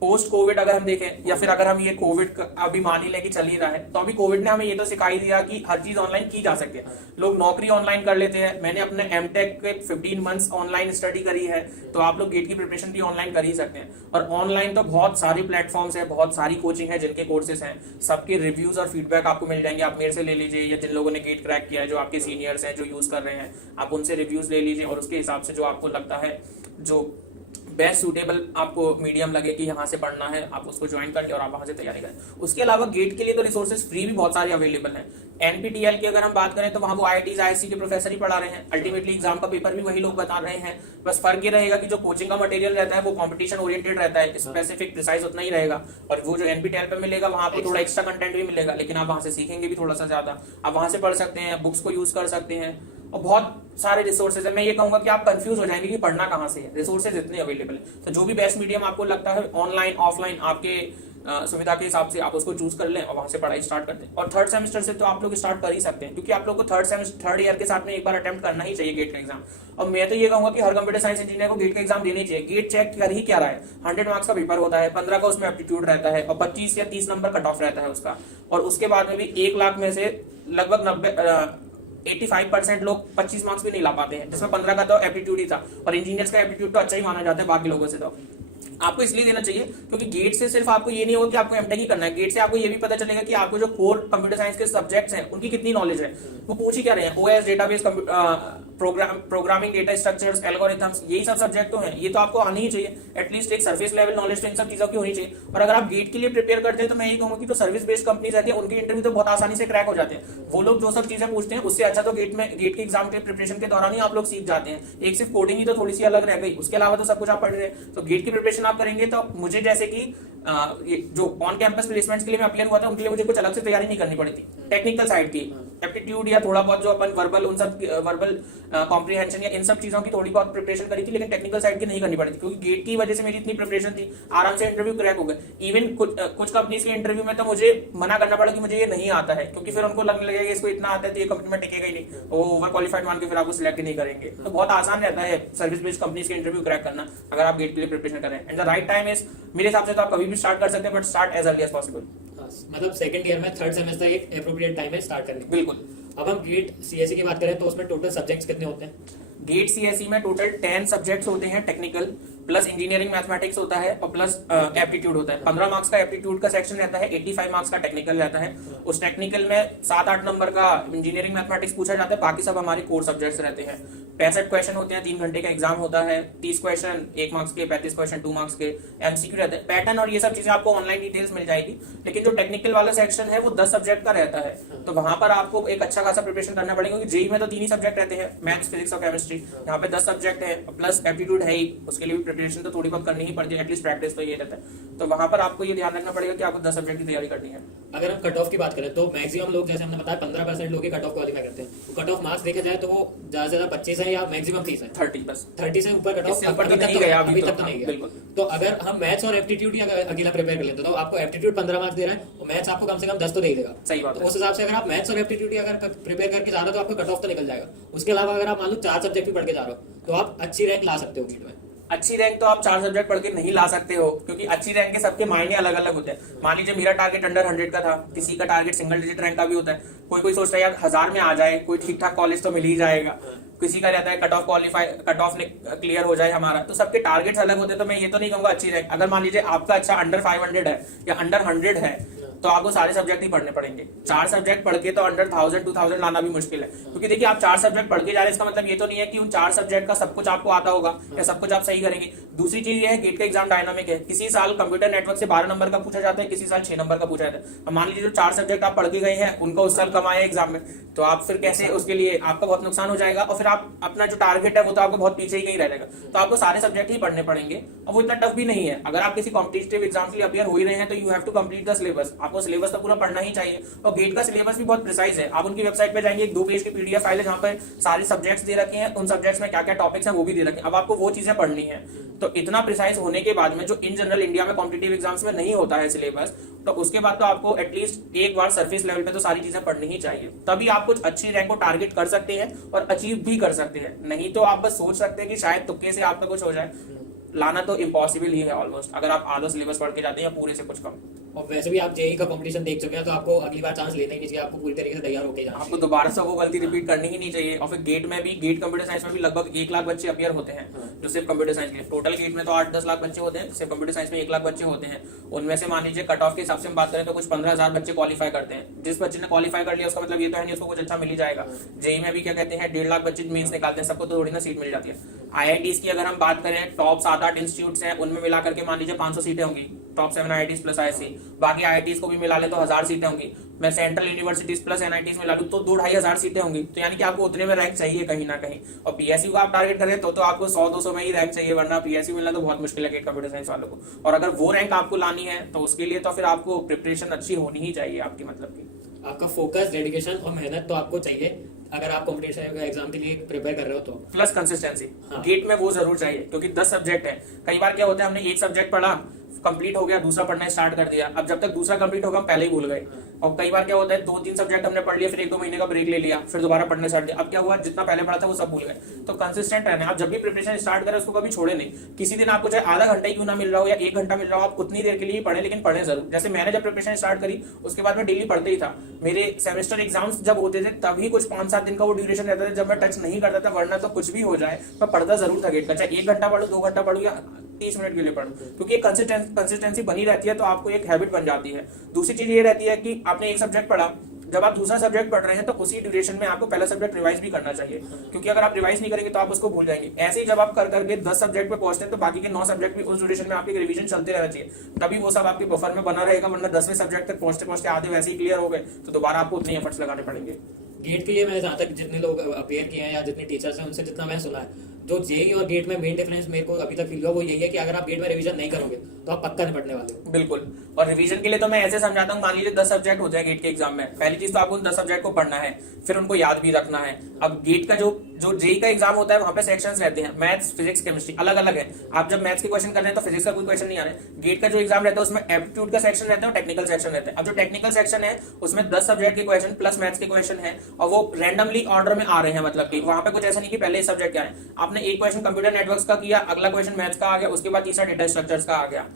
पोस्ट कोविड अगर हम देखें, या फिर अगर हम ये कोविड अभी मान ही लें कि चल ही रहा है, तो अभी कोविड ने हमें ये तो सिखाई दिया कि हर चीज ऑनलाइन की जा सकती है, लोग नौकरी ऑनलाइन कर लेते हैं। मैंने अपने एमटेक के 15 मंथ्स ऑनलाइन स्टडी करी है, तो आप लोग गेट की प्रिपरेशन भी ऑनलाइन कर ही सकते हैं। और ऑनलाइन तो बहुत सारे प्लेटफॉर्म्स है, बहुत सारी कोचिंग है जिनके कोर्सेज हैं, सबके रिव्यूज और फीडबैक आपको मिल जाएंगे। आप मेरे से ले लीजिए, या जिन लोगों ने गेट क्रैक किया है, जो आपके सीनियर्स हैं जो यूज कर रहे हैं, आप उनसे रिव्यूज ले लीजिए और उसके हिसाब से जो आपको लगता है जो बेस्ट सूटेबल आपको मीडियम लगे कि यहाँ से पढ़ना है, आप उसको ज्वाइन कर ले और आप वहां से तैयारी करें। उसके अलावा गेट के लिए तो रिसोर्सेज फ्री भी बहुत सारे अवेलेबल हैं। एनपीटीईएल की अगर हम बात करें तो वहाँ वो आईआईटीज आईएससी के प्रोफेसर ही पढ़ा रहे हैं, अल्टीमेटली एग्जाम का पेपर भी वही लोग बता रहे हैं। बस फर्क ये रहेगा कि जो कोचिंग का मटेरियल रहता है वो कॉम्पिटिशन ओरिएंटेड रहता है, स्पेसिफिक प्रिसाइज उतना ही रहेगा, और वो जो एनपीटीईएल पे मिलेगा वहाँ आपको थोड़ा एक्स्ट्रा कंटेंट भी मिलेगा, लेकिन आप वहाँ से सीखेंगे भी थोड़ा सा ज्यादा। आप वहाँ से पढ़ सकते हैं, बुक्स को यूज कर सकते हैं, और बहुत सारे रिसोर्सेज है। मैं ये कहूंगा कि आप कंफ्यूज हो जाएंगे कि पढ़ना कहाँ से है, रिसोर्सेज इतने अवेलेबल है। तो जो भी बेस्ट मीडियम आपको लगता है ऑनलाइन ऑफलाइन आपके सुविधा के हिसाब से आप उसको चूज कर लें और वहां से पढ़ाई स्टार्ट कर दें। और थर्ड सेमेस्टर से तो आप लोग स्टार्ट कर ही सकते हैं, क्योंकि आप लोग को थर्ड ईयर के साथ में एक बार अटेम्प्ट करना ही चाहिए गेट का एग्जाम। और मैं तो ये कहूंगा कि हर कंप्यूटर साइंस इंजीनियर को गेट का एग्जाम देना चाहिए। गेट चेक कर ही क्या रहा है, 100 मार्क्स का पेपर होता है, 15 का उसमें एप्टीट्यूड रहता है और 25 या 30 नंबर कट ऑफ रहता है उसका, और उसके बाद में भी 1 लाख में से लगभग 85% लोग 25 मार्क्स भी नहीं ला पाते हैं, जिसमें 15 का तो एप्टीट्यूड ही था, और इंजीनियर्स का एप्टीट्यूड तो अच्छा ही माना जाता है बाकी लोगों से। तो आपको इसलिए देना चाहिए क्योंकि गेट से सिर्फ आपको ये नहीं होगा कि आपको एमटेक ही करना है, गेट से आपको ये भी पता चलेगा कि आपको जो कोर कंप्यूटर साइंस के सब्जेक्ट्स हैं उनकी कितनी नॉलेज है, वो पूछ ही क्या रहे हैं। OS, database, programming, data structures, algorithms, यही सब सब्जेक्ट तो हैं, ये तो आपको आनी ही चाहिए। एटलीस्ट एक सर्फेस लेवल नॉलेज तो इन सब चीजों की होनी चाहिए। और अगर आप गेट के लिए प्रिपेयर करते हैं तो मैं यही कहूंगा कि जो सर्विस बेस्ड कंपनीज रहती है उनके इंटरव्यू तो बहुत आसानी से क्रैक हो जाते हैं। वो लोग जो सब चीजें पूछते हैं उससे अच्छा तो गेट के एग्जाम के प्रिपरेशन के दौरान ही आप लोग सीख जाते हैं। एक सिर्फ कोडिंग ही तो थोड़ी सी अलग रह गई, उसके अलावा तो सब कुछ आप पढ़ रहे हैं। तो गेट की प्रिपरेशन आप करेंगे तो मुझे जैसे कि जो ऑन कैंपस प्लेसमेंट्स के लिए मैं अप्लाई हुआ था उनके लिए मुझे कुछ अलग से तैयारी नहीं करनी पड़ी थी। टेक्निकल साइड की एप्टीट्यूड या थोड़ा बहुत जो अपन वर्बल कॉम्प्रिहेंशन या इन सब चीजों की थोड़ी बहुत प्रिपरेशन करी थी, लेकिन टेक्निकल साइड की नहीं करनी पड़ी थी क्योंकि गेट की वजह से मेरी इतनी प्रिपरेशन थी, आराम से इंटरव्यू क्रैक हो गए। इवन कुछ कंपनीज के इंटरव्यू में तो मुझे मना करना पड़ा कि मुझे ये नहीं आता है, क्योंकि फिर उनको लगने लगेगा इसको इतना आता है तो ये कंपनी में टिकेगा ही नहीं, वो ओवर क्वालिफाइड मान के फिर आपको सिलेक्ट नहीं करेंगे। तो बहुत आसान रहता है सर्विस बेस्ड कंपनीज के इंटरव्यू क्रैक करना अगर आप गेट के लिए प्रिपरेशन करें। And the right time is, मेरे हिसाब से तो आप कभी भी स्टार्ट कर सकते हैं, but start as early as possible. मतलब सेकंड ईयर में थर्ड सेमेस्टर एक एप्रोप्रिएट टाइम है स्टार्ट करने की। बिल्कुल। अब हम गेट सीएसई की बात करें तो उसमें टोटल सब्जेक्ट्स कितने होते हैं? गेट सीएसई में टोटल 10 सब्जेक्ट्स होते हैं, टेक्निकल प्लस इंजीनियरिंग मैथमेटिक्स होता है और प्लस एप्टीट्यूड होता है। 15 मार्क्स का एप्टीट्यूड का सेक्शन रहता है, 85 मार्क्स का टेक्निकल रहता है। उस टेक्निकल में 7-8 नंबर का इंजीनियरिंग मैथमेटिक्स पूछा जाता है, बाकी सब हमारे कोर सब्जेक्ट्स रहते हैं। 65 क्वेश्चन होते हैं, 3 घंटे का एग्जाम होता है, 30 क्वेश्चन 1 मार्क्स के, 35 क्वेश्चन 2 मार्क्स के, एमसीक्यू रहते हैं। पैटर्न और ये सब चीजें आपको ऑनलाइन डिटेल्स मिल जाएगी, लेकिन जो टेक्निकल वाला सेक्शन है वो 10 सब्जेक्ट का रहता है, तो वहां पर आपको एक अच्छा खासा प्रिपरेशन करना पड़ेगा क्योंकि जेई में तो 3 ही सब्जेक्ट रहते हैं, मैथ्स, फिजिक्स और केमिस्ट्री। यहाँ पे 10 सब्जेक्ट है प्लस एप्टीट्यूड है ही, उसके लिए भी प्रिपरेशन तो थोड़ी बहुत करनी ही पड़ती है, एटलीस्ट प्रैक्टिस तो ये रहता है। तो वहां पर आपको ये ध्यान रखना पड़ेगा कि आपको 10 सब्जेक्ट की तैयारी करनी है। अगर हम कट ऑफ की बात करें तो मैक्सिमम लोग, जैसे हमने बताया 15% लोग कट ऑफ क्वालिफाई करते हैं। कट ऑफ मार्क्स देखा जाए तो वो ज्यादा से ज्यादा 25 है या मैक्सिमम 30 है? 30 बस। 30 से ऊपर कट ऑफ अभी तक तो नहीं गया। बिल्कुल। तो अगर हम मैथ्स और एप्टीट्यूड अकेला प्रिपेयर कर लेते तो आपको एप्टीट्यूड 15 मार्क्स दे रहा है और मैथ्स आपको कम से कम 10 तो दे देगा। सही बात तो है। उस हिसाब से अगर आप मैथ्स और एप्टीट्यूड अगर प्रिपेयर करके जा रहे हो तो आपका कट ऑफ तो निकल जाएगा। उसके अलावा अगर आप मान लो 4 सब्जेक्ट भी पढ़ के जा रहे हो तो आप अच्छी रैंक ला सकते हो नीट में। अच्छी रैंक तो आप 4 सब्जेक्ट पढ़ के नहीं ला सकते हो, क्योंकि अच्छी रैंक के सबके मायने अलग अलग होते हैं। मान लीजिए मेरा टारगेट अंडर 100 का था, किसी का टारगेट सिंगल डिजिट रैंक का भी होता है। कोई सोचता है यार 1000 में आ जाए, कोई ठीक ठाक कॉलेज तो मिल ही जाएगा, किसी का रहता है कट ऑफ क्लियर हो जाए हमारा। तो सबके टारगेट्स अलग होते हैं। तो मैं ये तो नहीं कहूंगा अच्छी रैंक, अगर मान लीजिए आपका अच्छा अंडर 500 है या अंडर 100 है तो आपको सारे सब्जेक्ट ही पढ़ने पड़ेंगे। 4 सब्जेक्ट पढ़ के तो अंडर 1000-2000 लाना भी मुश्किल है, क्योंकि देखिए आप 4 सब्जेक्ट पढ़ के जा रहे हैं, इसका मतलब ये तो नहीं है कि उन 4 सब्जेक्ट का सब कुछ आपको आता होगा या सब कुछ आप सही करेंगे। दूसरी चीज ये है, गेट का एग्जाम डायनामिक है। किसी साल कंप्यूटर नेटवर्क से 12 नंबर का पूछा जाता है, किसी साल 6 नंबर का पूछा जाता है। अब मान लीजिए जो 4 सब्जेक्ट आप पढ़ के गए हैं उनको उस साल कम आए एग्जाम में, तो आप फिर कैसे, उसके लिए आपका बहुत नुकसान हो जाएगा और फिर आप अपना जो टारगेट है वो तो आपको बहुत पीछे ही कहीं रह जाएगा। तो आपको सारे सब्जेक्ट ही पढ़ने पड़ेंगे और वो इतना टफ भी नहीं है। अगर आप किसी कॉम्पिटिटिव एग्जाम के लिए अपियर हो ही रहे हैं तो you have to complete the syllabus. आपको सिलेबस तो पूरा पढ़ना ही चाहिए, और गेट का सिलेबस भी बहुत प्रिसाइज है। आप उनकी वेबसाइट पे जाएंगे, 2 पेज की पीडीएफ फाइल है जहां पर सारे सब्जेक्ट्स दे रखे हैं, उन सब्जेक्ट्स में क्या क्या टॉपिक्स हैं वो भी दे रखे हैं। अब आपको वो चीजें पढ़नी है, तो इतना प्रिसाइज होने के बाद में जो इन जनरल इंडिया में कॉम्पिटिटिव एग्जाम्स में नहीं होता है सिलेबस, तो उसके बाद तो आपको एटलीस्ट एक बार सरफेस लेवल पे तो सारी चीजें पढ़नी ही चाहिए, तभी आप कुछ अच्छी रैंक को टारगेट कर सकते हैं और अचीव भी कर सकते हैं। नहीं तो आप बस सोच सकते हैं कि शायद तुक्के से आपका कुछ हो जाए, लाना तो इम्पॉसिबल ही है ऑलमोस्ट, अगर आप आधा सिलेबस पढ़ के जाते हैं या पूरे से कुछ कम। और वैसे भी आप जेई का कंपटीशन देख चुके हैं तो आपको अगली बार चांस लेना ही नहीं चाहिए, आपको पूरी तरीके से तैयार होकर जाना। आपको दोबारा से वो गलती रिपीट करनी ही नहीं चाहिए। और फिर गेट में भी, गेट कंप्यूटर साइंस में भी लगभग 1 लाख बच्चे अपियर होते हैं जो सिर्फ कंप्यूटर साइंस के। टोटल गेट में तो 8-10 लाख बच्चे होते हैं, सिर्फ कंप्यूटर साइंस में 1 लाख बच्चे होते हैं। उनमें से मान लीजिए कट ऑफ के हिसाब से हम बात करें तो कुछ 15,000 बच्चे क्वालिफाई करते हैं। जिस बच्चे ने क्वालिफाई कर लिया उसका मतलब ये तो है नहीं उसको कुछ अच्छा मिल ही जाएगा। जेई में भी क्या कहते हैं 1.5 लाख बच्चे मीन्स निकालते हैं, सबको तो थोड़ी ना सीट मिल जाती है। आईआईटीज की अगर हम बात करें, टॉप 7-8 इंस्टीट्यूट्स हैं, उनमें मिला करके मान लीजिए 500 सीटें होंगी, टॉप 7 आईआईटीज प्लस आईआईसी। बाकी आईआईटीज को भी मिला ले तो 1000 सीटें होंगी। मैं सेंट्रल यूनिवर्सिटीज प्लस एनआईटीज मिला लूं तो 2-2.5 हजार सीटें होंगी। तो यानी कि आपको उतने में रैंक चाहिए कहीं ना कहीं। और पीएसयू का आप टारगेट करें तो आपको 100-200 में ही रैंक चाहिए, वरना पीएसयू मिलना तो बहुत मुश्किल है कंप्यूटर साइंस वालों को। और अगर वो रैंक आपको लानी है तो उसके लिए तो फिर आपको प्रिपरेशन अच्छी होनी ही चाहिए आपकी, मतलब की आपका फोकस, डेडिकेशन और मेहनत तो आपको चाहिए अगर आप कॉम्पिटिशन एग्जाम के लिए प्रिपेयर कर रहे हो तो। Plus consistency. हाँ। गेट में वो जरूर चाहिए क्योंकि 10 सब्जेक्ट है। कई बार क्या होता है, हमने एक सब्जेक्ट पढ़ा, कंप्लीट हो गया, दूसरा पढ़ना स्टार्ट कर दिया, अब जब तक दूसरा कंप्लीट होगा हम पहले ही भूल गए। और कई बार क्या होता है 2-3 सब्जेक्ट हमने पढ़ लिया, फिर 1-2 महीने का ब्रेक ले लिया, फिर दोबारा पढ़ने स्टार्ट किया, अब क्या हुआ जितना पहले पढ़ा था वो सब भूल गए। तो कंसिस्टेंट रहना, आप जब भी प्रिपरेशन स्टार्ट करें उसको कभी छोड़े नहीं। किसी दिन आपको चाहे आधा घंटा ही क्यों ना मिल रहा हो या 1 घंटा मिल रहा हो, आप उतनी देर के लिए पढ़े, लेकिन पढ़े जरूर। जैसे मैंने जब प्रिपरेशन स्टार्ट करी उसके बाद मैं डेली पढ़ते ही था। मेरे सेमेस्टर एग्जाम्स जब होते थे तभी कुछ 5-7 दिन का वो ड्यूरेशन रहता था जब मैं टच नहीं करता था, वरना तो कुछ भी हो जाए मैं पढ़ता जरूर था गेट का, चाहे 1 घंटा पढ़ू, 2 घंटा पढ़ू या 30 मिनट के लिए पढ़ू, क्योंकि एक कंसिस्टेंसी बनी रहती है तो आपको एक हैबिट बन जाती है। दूसरी चीज ये रहती है कि आपने एक सब्जेक्ट पढ़ा, जब आप दूसरा सब्जेक्ट पढ़ रहे हैं तो उसी ड्यूरेशन में आपको पहला सब्जेक्ट रिवाइज भी करना चाहिए, क्योंकि अगर आप रिवाइज नहीं करेंगे तो आप उसको भूल जाएंगे। ऐसे ही जब आप कर करके 10 सब्जेक्ट पे पहुंचते हैं तो बाकी के 9 सब्जेक्ट भी उस ड्यूरेशन में आपके रिवीजन चलते रहना चाहिए, तभी वो सब आपके बफर में बना रहेगा। वरना 10वें सब्जेक्ट तक पहुंचते पहुंचते आधे वैसे ही क्लियर हो गए तो दोबारा आपको उतने एफर्ट्स लगाने पड़ेंगे। गेट के लिए मैं जहाँ तक जितने लोग अपेयर किए हैं या जितने टीचर्स हैं उनसे जितना मैं सुना है, जो जेई और गेट में मेन डिफरेंस मेरे को अभी तक फील हुआ वो यही है कि अगर आप गेट में रिवीजन नहीं करोगे तो आप पक्का निपटने वाले हो। बिल्कुल, और रिवीजन के लिए तो मैं ऐसे समझाता हूँ, मान लीजिए 10 सब्जेक्ट होते हैं गेट के एग्जाम में, पहली चीज तो आपको उन 10 सब्जेक्ट को पढ़ना है, फिर उनको याद भी रखना है। अब गेट का जो जेई का एग्जाम होता है वहां पे सेक्शंस रहते हैं, मैथ्स, फिजिक्स, केमिस्ट्री अलग अलग है। आप जब मैथ्स के क्वेश्चन कर रहे हैं तो फिजिक्स का कोई क्वेश्चन नहीं आ रहा है। गेट का जो एग्जाम रहता है उसमें एप्टीट्यूड का सेक्शन रहता है और टेक्निकल सेक्शन रहता है। अब जो टेक्निकल सेक्शन है उसमें 10 सब्जेक्ट के क्वेश्चन प्लस मैथ्स के क्वेश्चन है और वो रैंडमली ऑर्डर में आ रहे हैं, मतलब कि वहां पे कुछ ऐसा नहीं कि पहले सब्जेक्ट क्या है। आपने एक क्वेश्चन कंप्यूटर नेटवर्क्स का किया, अगला क्वेश्चन मैथ्स का आ गया, उसके बाद तीसरा डेटा स्ट्रक्चर्स का आ गया।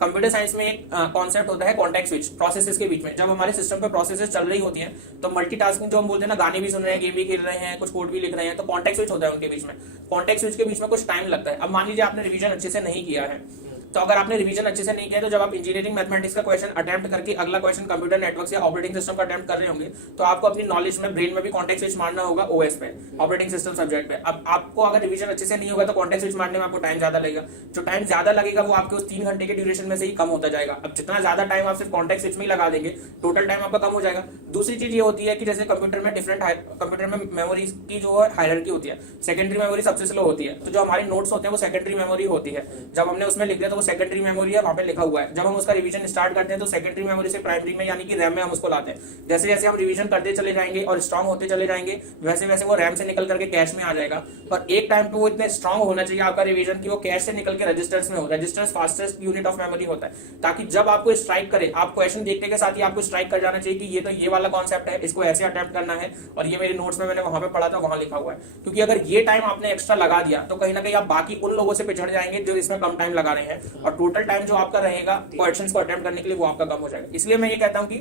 कंप्यूटर साइंस में एक कॉन्सेप्ट होता है कॉन्टेक्स्ट स्विच, प्रोसेसेस के बीच में जब हमारे सिस्टम पे प्रोसेसेस चल रही होती हैं तो मल्टीटास्किंग जो हम बोलते हैं ना, गाने भी सुन रहे हैं, गेम भी खेल रहे हैं, कुछ कोड भी लिख रहे हैं, तो कॉन्टेक्स्ट स्विच होता है उनके बीच में। कॉन्टेक्स्ट स्विच के बीच में कुछ टाइम लगता है। अब मान लीजिए आपने रिवीजन अच्छे से नहीं किया है, तो अगर आपने रिवीजन अच्छे से नहीं किया तो जब आप इंजीनियरिंग मैथमेटिक्स का क्वेश्चन अटेम्प्ट करके अगला क्वेश्चन कंप्यूटर नेटवर्क या ऑपरेटिंग सिस्टम का अटेम्प्ट कर रहे होंगे तो आपको अपनी नॉलेज में, ब्रेन में भी कॉन्टेक्स्ट स्विच मारना होगा ओएस पे, ऑपरेटिंग सिस्टम सब्जेक्ट पे। अब आपको अगर रिवीजन अच्छे से नहीं होगा तो कॉन्टेक्स्ट स्विच मारने में आपको टाइम ज्यादा लगेगा। जो टाइम ज्यादा लगेगा वो आपके उस 3 घंटे के ड्यूरेशन में से ही कम होता जाएगा। अब जितना ज्यादा टाइम आप सिर्फ कॉन्टेक्स्ट स्विच में ही लगा देंगे, टोटल टाइम आपका कम हो जाएगा। दूसरी चीज ये होती है कि जैसे कंप्यूटर में कंप्यूटर में मेमोरीज की जो हायरार्की होती है, सेकेंडरी मेमोरी सबसे स्लो होती है, तो जो हमारे नोट्स होते हैं वो सेकेंडरी मेमोरी होती है। जब हमने उसमें लिख दिया तो वो सेकेंडरी मेमोरी है, वहां पे लिखा हुआ है। जब हम उसका रिवीजन स्टार्ट करते हैं तो सेकेंडरी मेमोरी से प्राइमरी में यानी कि रैम में हम उसको लाते हैं। जैसे जैसे हम रिवीजन करते चले जाएंगे और स्ट्रांग होते चले जाएंगे वैसे वैसे वो रैम से निकल करके कैश में आ जाएगा। पर एक टाइम पे वो इतने स्ट्रांग होना चाहिए आपका रिवीजन कि वो कैश से निकल के रजिस्टर्स में हो। Registers fastest unit of memory होता है, ताकि जब आपको स्ट्राइक करे, आप क्वेश्चन देखने के साथ ही आपको स्ट्राइक कर जाना चाहिए कि ये तो ये वाला कॉन्सेप्ट है, इसको ऐसे अटेम्प्ट करना है और ये मेरे नोट्स में मैंने वहां पे पढ़ा था, वहां लिखा हुआ है। क्योंकि अगर ये टाइम आपने एक्स्ट्रा लगा दिया तो कहीं ना कहीं आप बाकी उन लोगों से पिछड़ जाएंगे जो इसमें कम टाइम लगा रहे हैं, और टोटल टाइम जो आपका रहेगा क्वेश्चंस को अटेम्प्ट करने के लिए वो आपका कम हो जाएगा। इसलिए मैं ये कहता हूं कि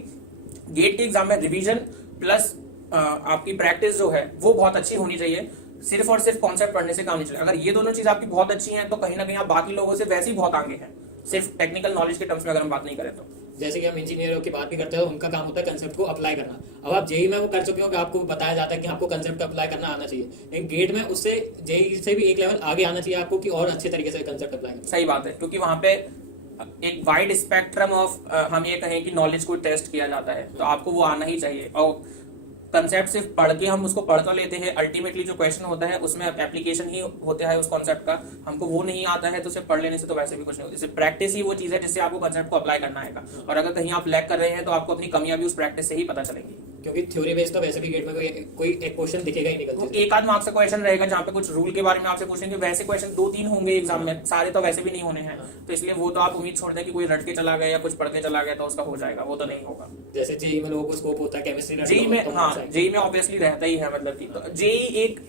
गेट के एग्जाम में रिवीजन प्लस आपकी प्रैक्टिस जो है वो बहुत अच्छी होनी चाहिए। सिर्फ और सिर्फ कॉन्सेप्ट पढ़ने से काम नहीं चलेगा। अगर ये दोनों चीज आपकी बहुत अच्छी हैं तो कहीं ना कहीं आप बाकी लोगों से वैसे ही बहुत आगे हैं, सिर्फ टेक्निकल नॉलेज के टर्म्स में अगर हम बात नहीं करें तो। जैसे कि हम इंजीनियरों की बात भी करते हैं, उनका काम होता है कंसेप्ट को अप्लाई करना। अब आप जेई में वो कर चुके हो कि आपको बताया जाता है कि आपको कंसेप्ट अप्लाई करना आना चाहिए, लेकिन गेट में उससे जेई से भी एक लेवल आगे आना चाहिए आपको कि और अच्छे तरीके से कंसेप्ट अप्लाई करना। सही बात है, क्योंकि वहां पे एक वाइड स्पेक्ट्रम ऑफ हम ये कहें कि नॉलेज को टेस्ट किया जाता है, तो आपको वो आना ही चाहिए। और कंसेप्ट सिर्फ पढ़ के हम उसको पढ़ तो लेते हैं, अल्टीमेटली जो क्वेश्चन होता है उसमें एप्लीकेशन ही होता है उस कॉन्सेप्ट का। हमको वो नहीं आता है तो सिर्फ पढ़ लेने से तो वैसे भी कुछ नहीं होती। सिर्फ प्रैक्टिस ही वो चीज है जिससे आपको कंसेप्ट को अप्लाई करना आएगा, और अगर कहीं आप लैग कर रहे हैं तो आपको अपनी कमियां भी उस प्रैक्टिस से ही पता चलेंगी। क्योंकि थ्योरी बेस्ड तो वैसे भी गेट में कोई एक क्वेश्चन दिखेगा ही नहीं। तो एक आध मार्क्स का क्वेश्चन रहेगा जहाँ पे कुछ रूल के बारे में आपसे पूछेंगे, वैसे क्वेश्चन 2-3 होंगे एग्जाम में, सारे तो वैसे भी नहीं होने हैं। तो इसलिए वो तो आप उम्मीद छोड़ दें कि कोई रट के चला गया या कुछ पढ़ के चला गया तो उसका हो जाएगा, वो तो नहीं होगा। जैसे जेई में लोगों को स्कोप होता है केमिस्ट्री, जेई में, हाँ जेई में ऑब्वियसली रहता ही है। मतलब कि तो जेई एक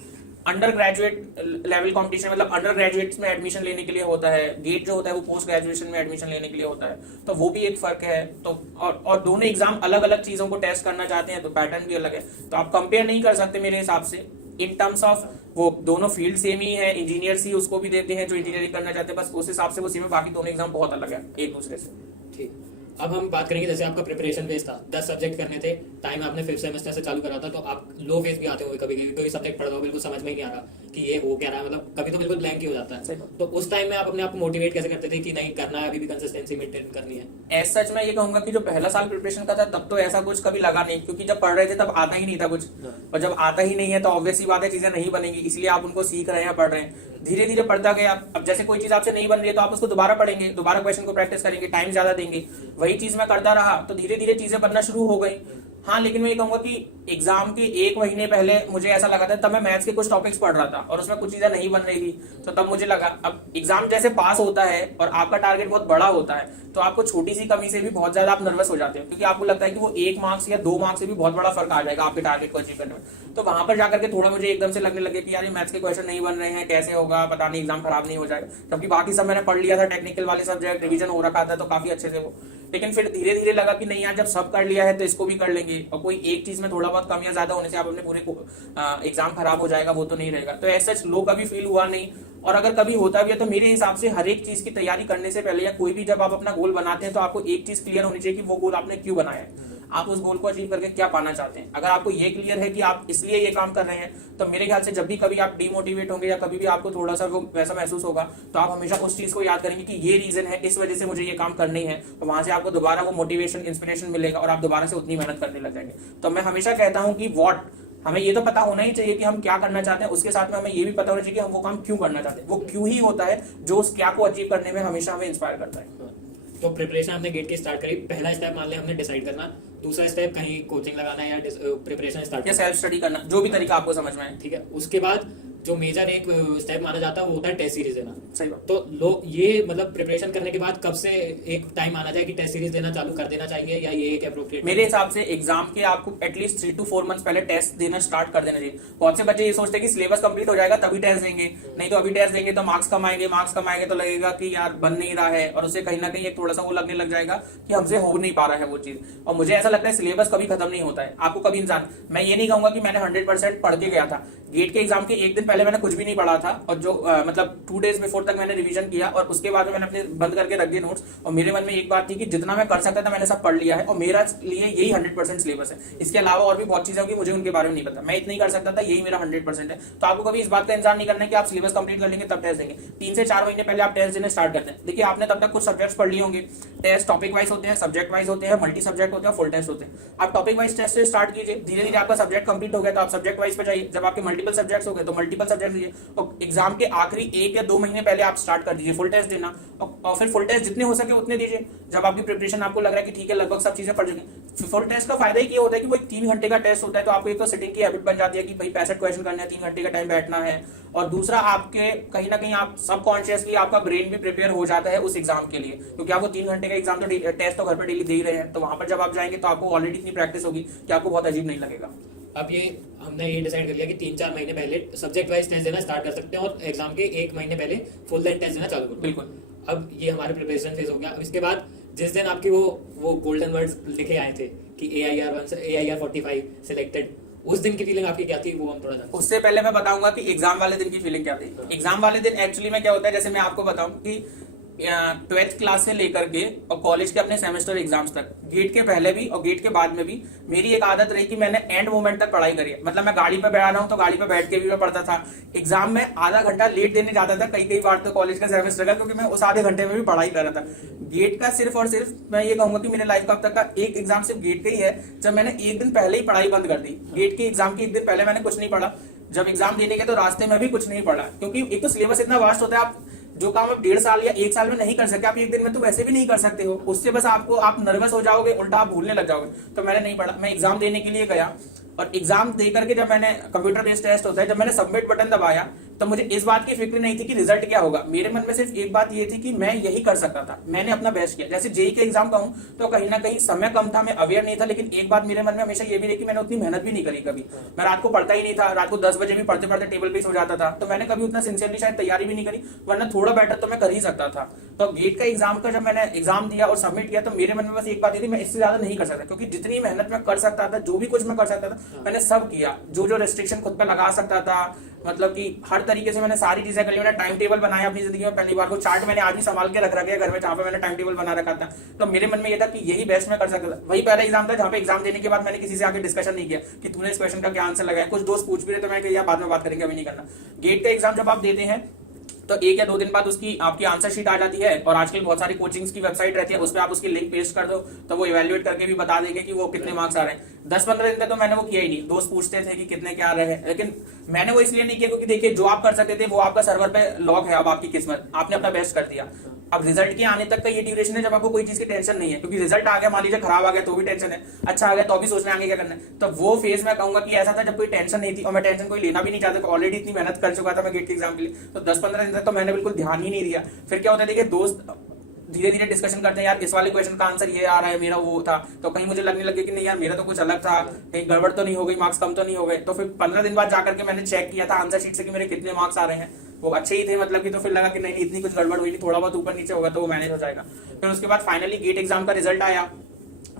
अंडर ग्रेजुएट लेवल कॉम्पिटिशन, मतलब अंडर ग्रेजुएट्स में एडमिशन लेने के लिए होता है। गेट जो होता है वो पोस्ट ग्रेजुएशन में एडमिशन लेने के लिए होता है, तो वो भी एक फर्क है। तो और दोनों एग्जाम अलग अलग चीजों को टेस्ट करना चाहते हैं तो पैटर्न भी अलग है, तो आप कंपेयर नहीं कर सकते मेरे हिसाब से इन टर्म्स ऑफ। वो दोनों फील्ड सेम ही है, इंजीनियर्स ही उसको भी देते हैं जो इंजीनियरिंग करना चाहते हैं, बस उस हिसाब से वो सेम है। बाकी दोनों एग्जाम बहुत अलग है एक दूसरे से। ठीक, अब हम बात करेंगे जैसे आपका प्रिपरेशन फेज था, 10 सब्जेक्ट करने थे, टाइम आपने 5th सेमेस्टर से चालू करा था, तो आप लो फेज भी आते होंगे कभी कभी, कोई सब्जेक्ट पढ़ रहा हो बिल्कुल समझ में ही नहीं आ रहा कि ये हो क्या रहा है, मतलब कभी तो बिल्कुल ब्लैंक ही हो जाता है। तो उस टाइम में आप अपने आप को मोटिवेट कैसे करते थे कि नहीं करना है, अभी भी कंसिस्टेंसी मेंटेन करनी है? एज सच मैं ये कहूंगा कि जो पहला साल प्रिपरेशन का था तब तो ऐसा कुछ कभी लगा नहीं, क्योंकि जब पढ़ रहे थे तब आता ही नहीं था कुछ, और जब आता ही नहीं है तो ऑब्वियस ही बात है चीजें नहीं बनेंगी, इसलिए आप उनको सीख रहे हैं, पढ़ रहे हैं। धीरे धीरे पढ़ता गया। अब जैसे कोई चीज आपसे नहीं बन रही है तो आप उसको दोबारा पढ़ेंगे, दोबारा क्वेश्चन को प्रैक्टिस करेंगे, टाइम ज्यादा देंगे। वही चीज मैं करता रहा तो धीरे धीरे चीजें बनना शुरू हो गई। हाँ, लेकिन मैं ये कहूंगा कि एग्जाम के एक महीने पहले मुझे ऐसा लगा था, तब मैं मैथ्स के कुछ टॉपिक्स पढ़ रहा था और उसमें कुछ चीजें नहीं बन रही थी, तो तब मुझे लगा अब एग्जाम जैसे पास होता है और आपका टारगेट बहुत बड़ा होता है, तो आपको छोटी सी कमी से भी बहुत ज्यादा आप नर्वस हो जाते हो, क्योंकि आपको लगता है कि वो 1 मार्क्स या 2 मार्क्स से भी बहुत बड़ा फर्क आ जाएगा आपके टारगेट को अचीव करने में। तो वहां पर जाकर के थोड़ा मुझे एकदम से लगने लगे कि यार ये मैथ्स के क्वेश्चन नहीं बन रहे हैं, कैसे होगा, पता नहीं एग्जाम खराब नहीं हो जाएगा, जबकि बाकी सब मैंने पढ़ लिया था, टेक्निकल वाले सब्जेक्ट रिवीजन हो रखा था, तो काफी अच्छे से वो। लेकिन फिर धीरे धीरे लगा कि नहीं यार, जब सब कर लिया है तो इसको भी कर लेंगे, और कोई एक चीज में थोड़ा बहुत कम या ज्यादा होने से आप अपने पूरे एग्जाम खराब हो जाएगा, वो तो नहीं रहेगा। तो ऐसा लो कभी फील हुआ नहीं, और अगर कभी होता भी है तो मेरे हिसाब से हर एक चीज की तैयारी करने से पहले या कोई भी जब आप अपना गोल बनाते हैं तो आपको एक चीज क्लियर होनी चाहिए कि वो गोल आपने क्यों बनाया है, आप उस गोल को अचीव करके क्या पाना चाहते हैं। अगर आपको ये क्लियर है कि आप इसलिए ये काम कर रहे हैं, तो मेरे ख्याल से जब भी कभी आप डिमोटिवेट होंगे या कभी भी आपको थोड़ा सा वो वैसा महसूस होगा, तो आप हमेशा उस चीज को याद करेंगे कि ये रीजन है, इस वजह से मुझे ये काम करनी है, तो वहां से आपको दोबारा वो मोटिवेशन इंस्पिरेशन मिलेगा और आप दोबारा से उतनी मेहनत करने लग जाएंगे। तो मैं हमेशा कहता हूँ कि व्हाट, हमें ये तो पता होना ही चाहिए कि हम क्या करना चाहते हैं, उसके साथ में हमें ये भी पता होना चाहिए कि हम वो काम क्यों करना चाहते हैं। वो क्यों ही होता है जो उस क्या को अचीव करने में हमेशा हमें इंस्पायर करता है। तो प्रिपरेशन हमने गेट की स्टार्ट करी, पहला स्टेप मान लिया हमने डिसाइड करना, दूसरा स्टेप कहीं कोचिंग लगाना या प्रिपरेशन स्टार्ट या सेल्फ स्टडी करना, जो भी तरीका आपको समझ में आए। ठीक है। उसके बाद जो मेजर एक स्टेप माना जाता है वो होता है टेस्ट सीरीज देना। सही बात। तो लोग ये मतलब प्रिपरेशन करने के बाद कब से एक टाइम माना जाए कि टेस्ट सीरीज देना चालू कर देना चाहिए, या ये एक अप्रोप्रिएट? मेरे हिसाब से एग्जाम के आपको एटलीस्ट 3 to 4 मंथ्स पहले टेस्ट देना स्टार्ट कर देना चाहिए। बहुत से बच्चे ये सोचते हैं कि सिलेबस कंप्लीट हो जाएगा तभी टेस्ट देंगे, नहीं तो अभी टेस्ट देंगे तो मार्क्स कम आएंगे तो लगेगा कि यार बन नहीं रहा है, और उसे कहीं ना कहीं एक थोड़ा सा वो लगने लग जाएगा कि हमसे हो नहीं पा रहा है वो चीज। और मुझे ऐसा लगता है सिलेबस कभी खत्म नहीं होता है। आपको कभी इंसान, मैं ये नहीं कहूंगा कि मैंने 100% पढ़ के गया था, गेट के एग्जाम के एक दिन पहले मैंने कुछ भी नहीं पढ़ा था, और जो मतलब 2 days बिफोर तक मैंने रिवीजन किया, और उसके बाद में मैंने अपने बंद करके रख दिए नोट्स, और मेरे मन में एक बात थी कि जितना मैं कर सकता था मैंने सब पढ़ लिया है, और मेरा लिए यही 100% सिलेबस है। इसके अलावा और भी बहुत चीजें होगी मुझे उनके बारे में नहीं पता, मैं इतना ही कर सकता था, यही मेरा 100% है। तो आपको कभी इस बात का इंतजार नहीं करना है कि आप सिलेबस कंप्लीट कर लेंगे तब टेस्ट देंगे। 3 से 4 महीने पहले आप टेस्ट देने स्टार्ट करते हैं। देखिए आपने तब तक कुछ सब्जेक्ट्स पढ़ लिए होंगे, टेस्ट टॉपिक वाइज होते हैं, सब्जेक्ट वाइज होते हैं, मल्टी सब्जेक्ट होते हैं, फुल टेस्ट होते हैं। आप टॉपिक वाइज टेस्ट से स्टार्ट कीजिए, धीरे धीरे आपका सब्जेक्ट कंप्लीट हो गया तो आप सब्जेक्ट वाइज पे जाइए, जब आपके मल्टीपल सब्जेक्ट्स हो गए तो मल्टीपल सब्जेक्ट लीजिए, और एग्जाम के आखिरी 1 या 2 महीने पहले आप स्टार्ट कर दीजिए फुल टेस्ट देना, और फिर फुल टेस्ट जितने हो सके उतने दीजिए। जब आपकी प्रिपरेशन आपको लग रहा है कि ठीक है लगभग सब चीजें पढ़ चुकी, फुल टेस्ट का फायदा ही ये होता है कि वो 3 घंटे का टेस्ट होता है, तो आपको एक तो सिटिंग की हैबिट बन जाती है कि भाई 65 क्वेश्चन करने हैं, 3 घंटे का टाइम बैठना है, और दूसरा आपके कहीं ना कहीं आप सबकॉन्शियसली आपका ब्रेन भी प्रिपेयर हो जाता है उस एग्जाम के लिए, क्योंकि आपको 3 घंटे का एग्जाम तो टेस्ट तो घर पर डेली दे ही रहे हैं, तो वहां पर जब आप जाएंगे तो आपको ऑलरेडी इतनी प्रैक्टिस होगी कि आपको बहुत अजीब नहीं लगेगा। अब ये हमने ये डिसाइड कर लिया कि 3-4 महीने पहले सब्जेक्ट वाइज टेस्ट देना स्टार्ट कर सकते हैं, और एग्जाम के 1 महीने पहले फुल लेंथ टेस्ट देना चालू करो। बिल्कुल। अब ये हमारे प्रिपरेशन फेज हो गया। अब इसके बाद जिस दिन आपकी वो गोल्डन वर्ड्स लिखे आए थे कि AIR 1 से AIR 45 सिलेक्टेड, उस दिन की फीलिंग आपकी क्या थी, वो हम थोड़ा जानते। उससे पहले मैं बताऊंगा कि एग्जाम वाले दिन की फीलिंग क्या थी। एग्जाम वाले दिन एक्चुअली में क्या होता है, जैसे मैं आपको बताऊं कि 12th क्लास से लेकर के और कॉलेज के अपने सेमेस्टर एग्जाम्स तक, गेट के पहले भी और गेट के बाद में भी मेरी एक आदत रही कि मैंने एंड मोमेंट तक पढ़ाई करी है। मतलब मैं गाड़ी पे बैठा रहा हूँ तो गाड़ी पे बैठ के भी मैं पढ़ता था, एग्जाम में आधा घंटा लेट देने जाता था कई बार तो कॉलेज का सेमेस्टर का, क्योंकि मैं उस आधे घंटे में भी पढ़ाई कर रहा था। गेट का सिर्फ और सिर्फ मैं ये कहूंगा कि मेरे लाइफ का अब तक का एक एग्जाम सिर्फ गेट का ही है जब मैंने एक दिन पहले ही पढ़ाई बंद कर दी। गेट के एग्जाम के एक दिन पहले मैंने कुछ नहीं पढ़ा, जब एग्जाम देने के तो रास्ते में भी कुछ नहीं पढ़ा, क्योंकि एक तो सिलेबस इतना वास्ट होता है, आप जो काम आप 1.5 साल या 1 साल में नहीं कर सकते आप 1 दिन में तो वैसे भी नहीं कर सकते हो, उससे बस आप नर्वस हो जाओगे, उल्टा आप भूलने लग जाओगे। तो मैंने नहीं पढ़ा, मैं एग्जाम देने के लिए गया, और एग्जाम दे करके जब मैंने कंप्यूटर बेस्ड टेस्ट होता है, जब मैंने सबमिट बटन दबाया तो मुझे इस बात की फिक्र नहीं थी कि रिजल्ट क्या होगा। मेरे मन में सिर्फ एक बात ये थी कि मैं यही कर सकता था, मैंने अपना बेस्ट किया। जैसे जेई के एग्जाम का हूं तो कहीं ना कहीं समय कम था, मैं अवेयर नहीं था, लेकिन एक बात मेरे मन में हमेशा ये भी रही कि मैंने उतनी मेहनत भी नहीं करी कभी। मैं रात को पढ़ता ही नहीं था, रात को 10 बजे भी पढ़ते पढ़ते टेबल पे सो जाता था, तो मैंने कभी उतना सिंसियरली शायद तैयारी भी नहीं करी, वरना थोड़ा बेटर तो मैं कर ही सकता था। तो गेट का एग्जाम का जब मैंने एग्जाम दिया और सबमिट किया तो मेरे मन में बस एक बात ये थी, मैं इससे ज्यादा नहीं कर सकता, क्योंकि जितनी मेहनत मैं कर सकता था, जो भी कुछ मैं कर सकता था मैंने सब किया। जो रेस्ट्रिक्शन खुद पे लगा सकता था, मतलब कि हर तरीके से मैंने सारी चीजें कर ली। मैंने टाइम टेबल बनाया अपनी जिंदगी में पहली बार, वो चार्ट मैंने आज भी संभाल के रख रखा है घर में, जहाँ पे मैंने टाइम टेबल बना रखा था। तो मेरे मन में ये था कि यही बेस्ट मैं कर सकता था। वही पहला एग्जाम था जहाँ पे एग्जाम देने के बाद मैंने किसी से आगे डिस्कशन नहीं किया कि तूने इस क्वेश्चन का क्या आंसर लगाया। कुछ दोस्त पूछ भी रहे तो मैंने कहा बाद में बात करेंगे, अभी नहीं करना। गेट का एग्जाम जब आप देते हैं तो 1 या 2 दिन बाद उसकी आपकी आंसर शीट आ जाती है, और आजकल बहुत सारी कोचिंग्स की वेबसाइट रहती है, उस पर आप उसकी लिंक पेस्ट कर दो तो वो इवैल्यूएट करके भी बता देंगे कि वो कितने मार्क्स आ रहे हैं। 10-15 दिन तक तो मैंने वो किया ही नहीं। दोस्त पूछते थे कि कितने क्या आ रहे हैं, लेकिन मैंने वो इसलिए नहीं किया क्योंकि देखिए जो आप कर सकते थे वो आपका सर्वर पे लॉग है, अब आपकी किस्मत, आपने अपना बेस्ट कर दिया। अब रिजल्ट के आने तक का ये ड्यूरेशन है जब आपको कोई चीज की टेंशन नहीं है, क्योंकि रिजल्ट आ गया मान लीजिए खराब आ गया तो भी टेंशन है, अच्छा आ गया तो भी सोचना आगे क्या करना है। तो वो फेज मैं कहूंगा कि ऐसा था जब कोई टेंशन नहीं थी और मैं टेंशन कोई लेना भी नहीं चाहता, ऑलरेडी इतनी मेहनत कर चुका था मैं गेट के एग्जाम के लिए, तो 10-15 दिन तक तो मैंने बिल्कुल ध्यान ही नहीं दिया। फिर क्या होता है देखिए, दोस्त धीरे धीरे डिस्कशन करते हैं, यार इस वाले क्वेश्चन का आंसर ये आ रहा है, मेरा वो था, तो कहीं मुझे लगने लगे कि नहीं यार मेरा तो कुछ अलग था, कहीं गड़बड़ तो नहीं हो गई, मार्क्स कम तो नहीं हो गए। तो फिर 15 दिन बाद जाकर के मैंने चेक किया था आंसर शीट से कि मेरे कितने मार्क्स आ रहे हैं, वो अच्छे ही थे मतलब कि, तो फिर लगा कि नहीं इतनी कुछ गड़बड़ हुई नहीं, थोड़ा बहुत ऊपर नीचे होगा तो वो मैनेज हो जाएगा। फिर उसके बाद फाइनली गेट एग्जाम का रिजल्ट आया,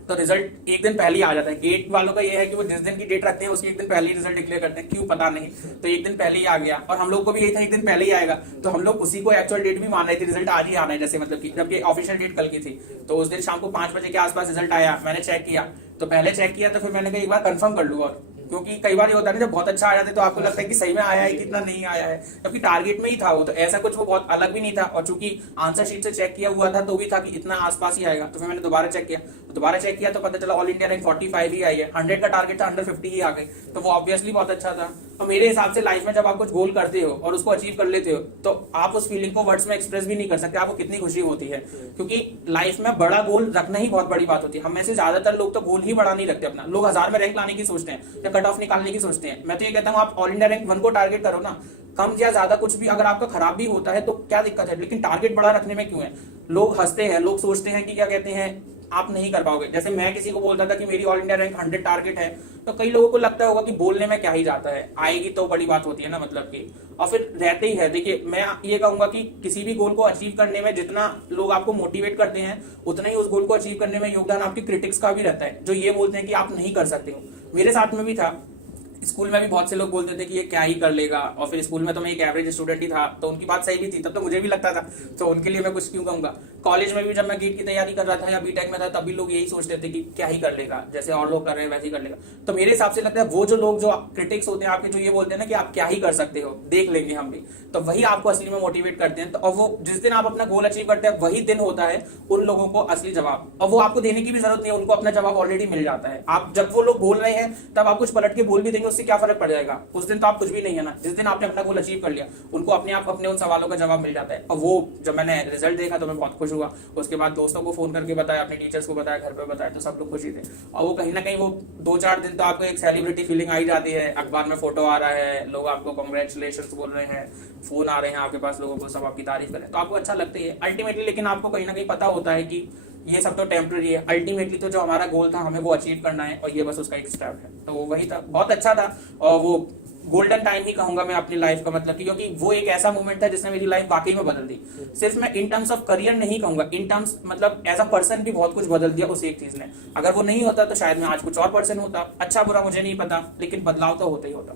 तो रिजल्ट एक दिन पहले ही आ जाता है। गेट वालों का ये है कि वो जिस दिन की डेट रखते हैं उसके एक दिन पहले ही रिजल्ट डिक्लेयर करते हैं, क्यों पता नहीं, तो एक दिन पहले ही आ गया। और हम लोग को भी यही था एक दिन पहले ही आएगा, तो हम लोग उसी को एक्चुअल डेट भी मान रहे थे, रिजल्ट आज ही आना है जैसे, मतलब कि जबकि ऑफिशियल डेट कल की थी। तो उस दिन शाम को 5 बजे के आसपास रिजल्ट आया, मैंने चेक किया, तो पहले चेक किया तो फिर मैंने कहा एक बार कंफर्म कर लूँ, और क्योंकि कई बार ये होता है जब बहुत अच्छा आ जाता है तो आपको लगता है कि सही में आया है कितना नहीं आया है, जबकि टारगेट में ही था वो, तो ऐसा कुछ वो बहुत अलग भी नहीं था। और चूंकि आंसर शीट से चेक किया हुआ था तो भी था कि इतना आसपास ही आएगा, तो फिर मैंने दोबारा चेक किया, तो पता चला ऑल इंडिया रैंक 45 ही आई है, 100 का टारगेट था, अंडर 50 ही आ गई, तो वो ऑब्वियसली बहुत अच्छा था। तो मेरे हिसाब से लाइफ में जब आप कुछ गोल करते हो और उसको अचीव कर लेते हो तो आप उस फीलिंग को वर्ड्स में एक्सप्रेस भी नहीं कर सकते, आपको कितनी खुशी होती है, क्योंकि लाइफ में बड़ा गोल रखना ही बहुत बड़ी बात होती है। हम में से ज्यादातर लोग तो गोल ही बड़ा नहीं रखते अपना, लोग 1000 में रैंक लाने की सोचते हैं या कट ऑफ निकालने की सोचते हैं। मैं तो ये कहता हूँ आप ऑल इंडिया रैंक 1 को टारगेट करो ना, कम या ज्यादा कुछ भी, अगर आपका खराब भी होता है तो क्या दिक्कत है, लेकिन टारगेट बड़ा रखने में क्यों है। लोग हंसते हैं, लोग सोचते हैं कि क्या कहते हैं आप नहीं कर पाओगे। जैसे मैं किसी को बोलता था कि मेरी ऑल इंडिया रैंक 100 टारगेट है, तो कई लोगों को लगता होगा कि बोलने में क्या ही जाता है, आएगी तो बड़ी बात होती है ना, मतलब कि, और फिर रहते ही है। देखिए मैं ये कहूंगा कि किसी भी गोल को अचीव करने में जितना लोग आपको मोटिवेट करते हैं, उतना ही उस गोल को अचीव करने में योगदान आपके क्रिटिक्स का भी रहता है, जो ये बोलते हैं कि आप नहीं कर सकते हो। मेरे साथ में भी था, स्कूल में भी बहुत से लोग बोलते थे कि ये क्या ही कर लेगा, और फिर स्कूल में तो मैं एक एवरेज स्टूडेंट ही था, तो उनकी बात सही भी थी, तब तो मुझे भी लगता था, तो उनके लिए मैं कुछ क्यों कहूंगा। कॉलेज में भी जब मैं गेट की तैयारी कर रहा था या बीटेक में था, तब भी लोग यही सोचते थे कि क्या ही कर लेगा, जैसे और लोग कर रहे हैं वैसे ही कर लेगा। तो मेरे हिसाब से लगता है वो जो लोग जो क्रिटिक्स होते हैं आपके, जो ये बोलते हैं ना कि आप क्या ही कर सकते हो, देख लेंगे हम भी, तो वही आपको असली में मोटिवेट करते हैं। तो और वो जिस दिन आप अपना गोल अचीव करते हैं वही दिन होता है उन लोगों को असली जवाब, और वो आपको देने की भी जरूरत नहीं है, उनको अपना जवाब ऑलरेडी मिल जाता है। आप जब वो लोग बोल रहे हैं तब आप कुछ पलट के बोल भी देंगे, उससे क्या फर्क पड़ जाएगा, उस दिन तो आप कुछ भी नहीं है ना। जिस दिन आपने अपना गोल अचीव कर लिया, उनको अपने आप अपने उन सवालों का जवाब मिल जाता है। और वो जब मैंने रिजल्ट देखा तो मैं बहुत खुश हुआ, उसके बाद दोस्तों को फोन करके बताया, अपने टीचर्स को बताया, घर पे बताया, तो सब लोग खुशी थे। और वो कहीं ना कहीं वो 2-4 दिन तो आपको एक सेलिब्रिटी फीलिंग आई जाती है, अखबार में फोटो आ रहा है, लोग आपको कांग्रेचुलेशंस बोल रहे हैं, फोन आ रहे हैं आपके पास, लोगों को सब आपकी तारीफ करें, तो आपको अच्छा लगता है अल्टीमेटली। लेकिन आपको कहीं ना कहीं पता होता है कि ये सब तो टेम्पररी है, अल्टीमेटली तो जो हमारा गोल था हमें वो अचीव करना है, और ये बस उसका एक स्टेप है। तो वही था, बहुत अच्छा था, और वो गोल्डन टाइम ही कहूंगा मैं अपनी लाइफ का, मतलब क्योंकि वो एक ऐसा मोमेंट था जिसने मेरी लाइफ वाकई में बदल दी। सिर्फ मैं इन टर्म्स ऑफ करियर नहीं कहूंगा, इन टर्म्स मतलब एज अ पर्सन भी बहुत कुछ बदल दिया उस एक चीज ने। अगर वो नहीं होता तो शायद मैं आज कुछ और पर्सन होता, अच्छा बुरा मुझे नहीं पता, लेकिन बदलाव तो होता ही होता।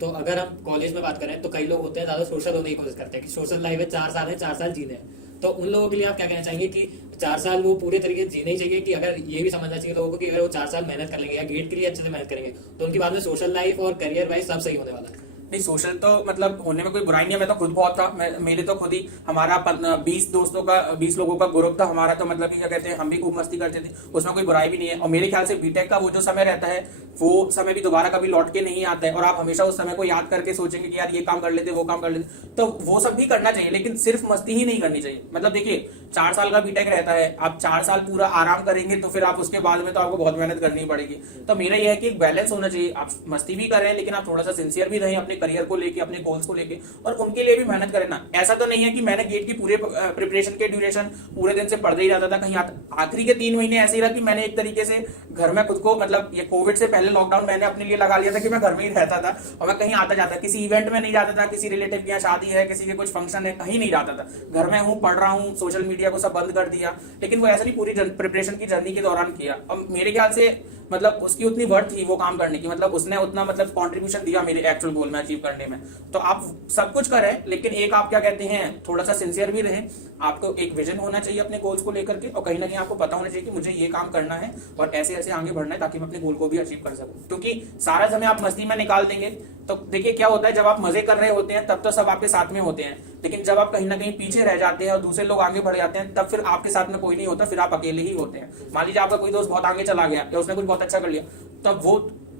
तो अगर हम कॉलेज में बात करें तो कई लोग होते हैं ज्यादा सोशल होने की कोशिश करते हैं कि सोशल लाइफ में 4 साल है, 4 साल जीने हैं, तो उन लोगों के लिए आप क्या कहना चाहेंगे कि 4 साल वो पूरे तरीके से जीने ही चाहिए, कि अगर ये भी समझना चाहिए लोगों को कि अगर वो 4 साल मेहनत कर लेंगे या गेट के लिए अच्छे से मेहनत करेंगे तो उनकी बाद में सोशल लाइफ और करियर वाइज सब सही होने वाला है। नहीं, सोशल तो मतलब होने में कोई बुराई नहीं है, मैं तो खुद बहुत था, मेरे तो खुद ही हमारा 20 दोस्तों का 20 लोगों का ग्रुप था हमारा, तो मतलब क्या कहते हैं हम भी खूब मस्ती करते थे, उसमें कोई बुराई भी नहीं है। और मेरे ख्याल से बीटेक का वो जो समय रहता है वो समय भी दोबारा कभी लौट के नहीं आता है, और आप हमेशा उस समय को याद करके सोचेंगे कि यार ये काम कर लेते, वो काम कर लेते, तो वो सब भी करना चाहिए, लेकिन सिर्फ मस्ती ही नहीं करनी चाहिए। मतलब देखिए 4 साल का बीटेक रहता है, आप 4 साल पूरा आराम करेंगे तो फिर आप उसके बाद में तो आपको बहुत मेहनत करनी पड़ेगी। तो मेरा यह है कि एक बैलेंस होना चाहिए, आप मस्ती भी करें लेकिन आप थोड़ा सा सिंसियर भी रहें अपने करियर को लेके, अपने गोल्स को लेके, और उनके लिए भी मेहनत करें ना। ऐसा तो नहीं है कि मैंने गेट की पूरे प्रिपरेशन के ड्यूरेशन पूरे दिन से पढ़ते ही रहता था, कहीं आखिरी के 3 महीने ऐसे ही रहा कि मैंने एक तरीके से घर में खुद को, मतलब ये कोविड से पहले लॉकडाउन मैंने अपने लिए लगा लिया था कि मैं घर में ही रहता था, और मैं कहीं आता जाता, किसी इवेंट में नहीं जाता था, किसी रिलेटिव की यहाँ शादी है, किसी के कुछ फंक्शन है, कहीं नहीं जाता था, घर में हूँ, पढ़ रहा हूँ, सोशल मीडिया को सब बंद कर दिया। लेकिन वो ऐसा नहीं पूरी प्रिपरेशन की जर्नी के दौरान किया, और मेरे ख्याल से मतलब उसकी उतनी वर्थ थी वो काम करने की, मतलब उसने उतना मतलब कंट्रीब्यूशन दिया मेरे एक्चुअल गोल में अचीव करने में। तो आप सब कुछ करें, लेकिन एक आप क्या कहते हैं थोड़ा सा सिंसियर भी रहें, आपको एक विजन होना चाहिए अपने गोल्स को लेकर के, और कहीं ना कहीं आपको पता होना चाहिए कि मुझे ये काम करना है और ऐसे ऐसे आगे बढ़ना है ताकि मैं अपने गोल को भी अचीव कर सकूं। क्योंकि सारा समय आप मस्ती में निकाल देंगे तो देखिए क्या होता है, जब आप मजे कर रहे होते हैं तब तो सब आपके साथ में होते हैं, लेकिन जब आप कहीं ना कहीं पीछे रह जाते हैं और दूसरे लोग आगे बढ़ जाते हैं तब फिर आपके साथ में कोई नहीं होता, फिर आप अकेले ही होते हैं। मान लीजिए आपका कोई दोस्त बहुत आगे चला गया या उसने कुछ बहुत अच्छा कर लिया, तब वो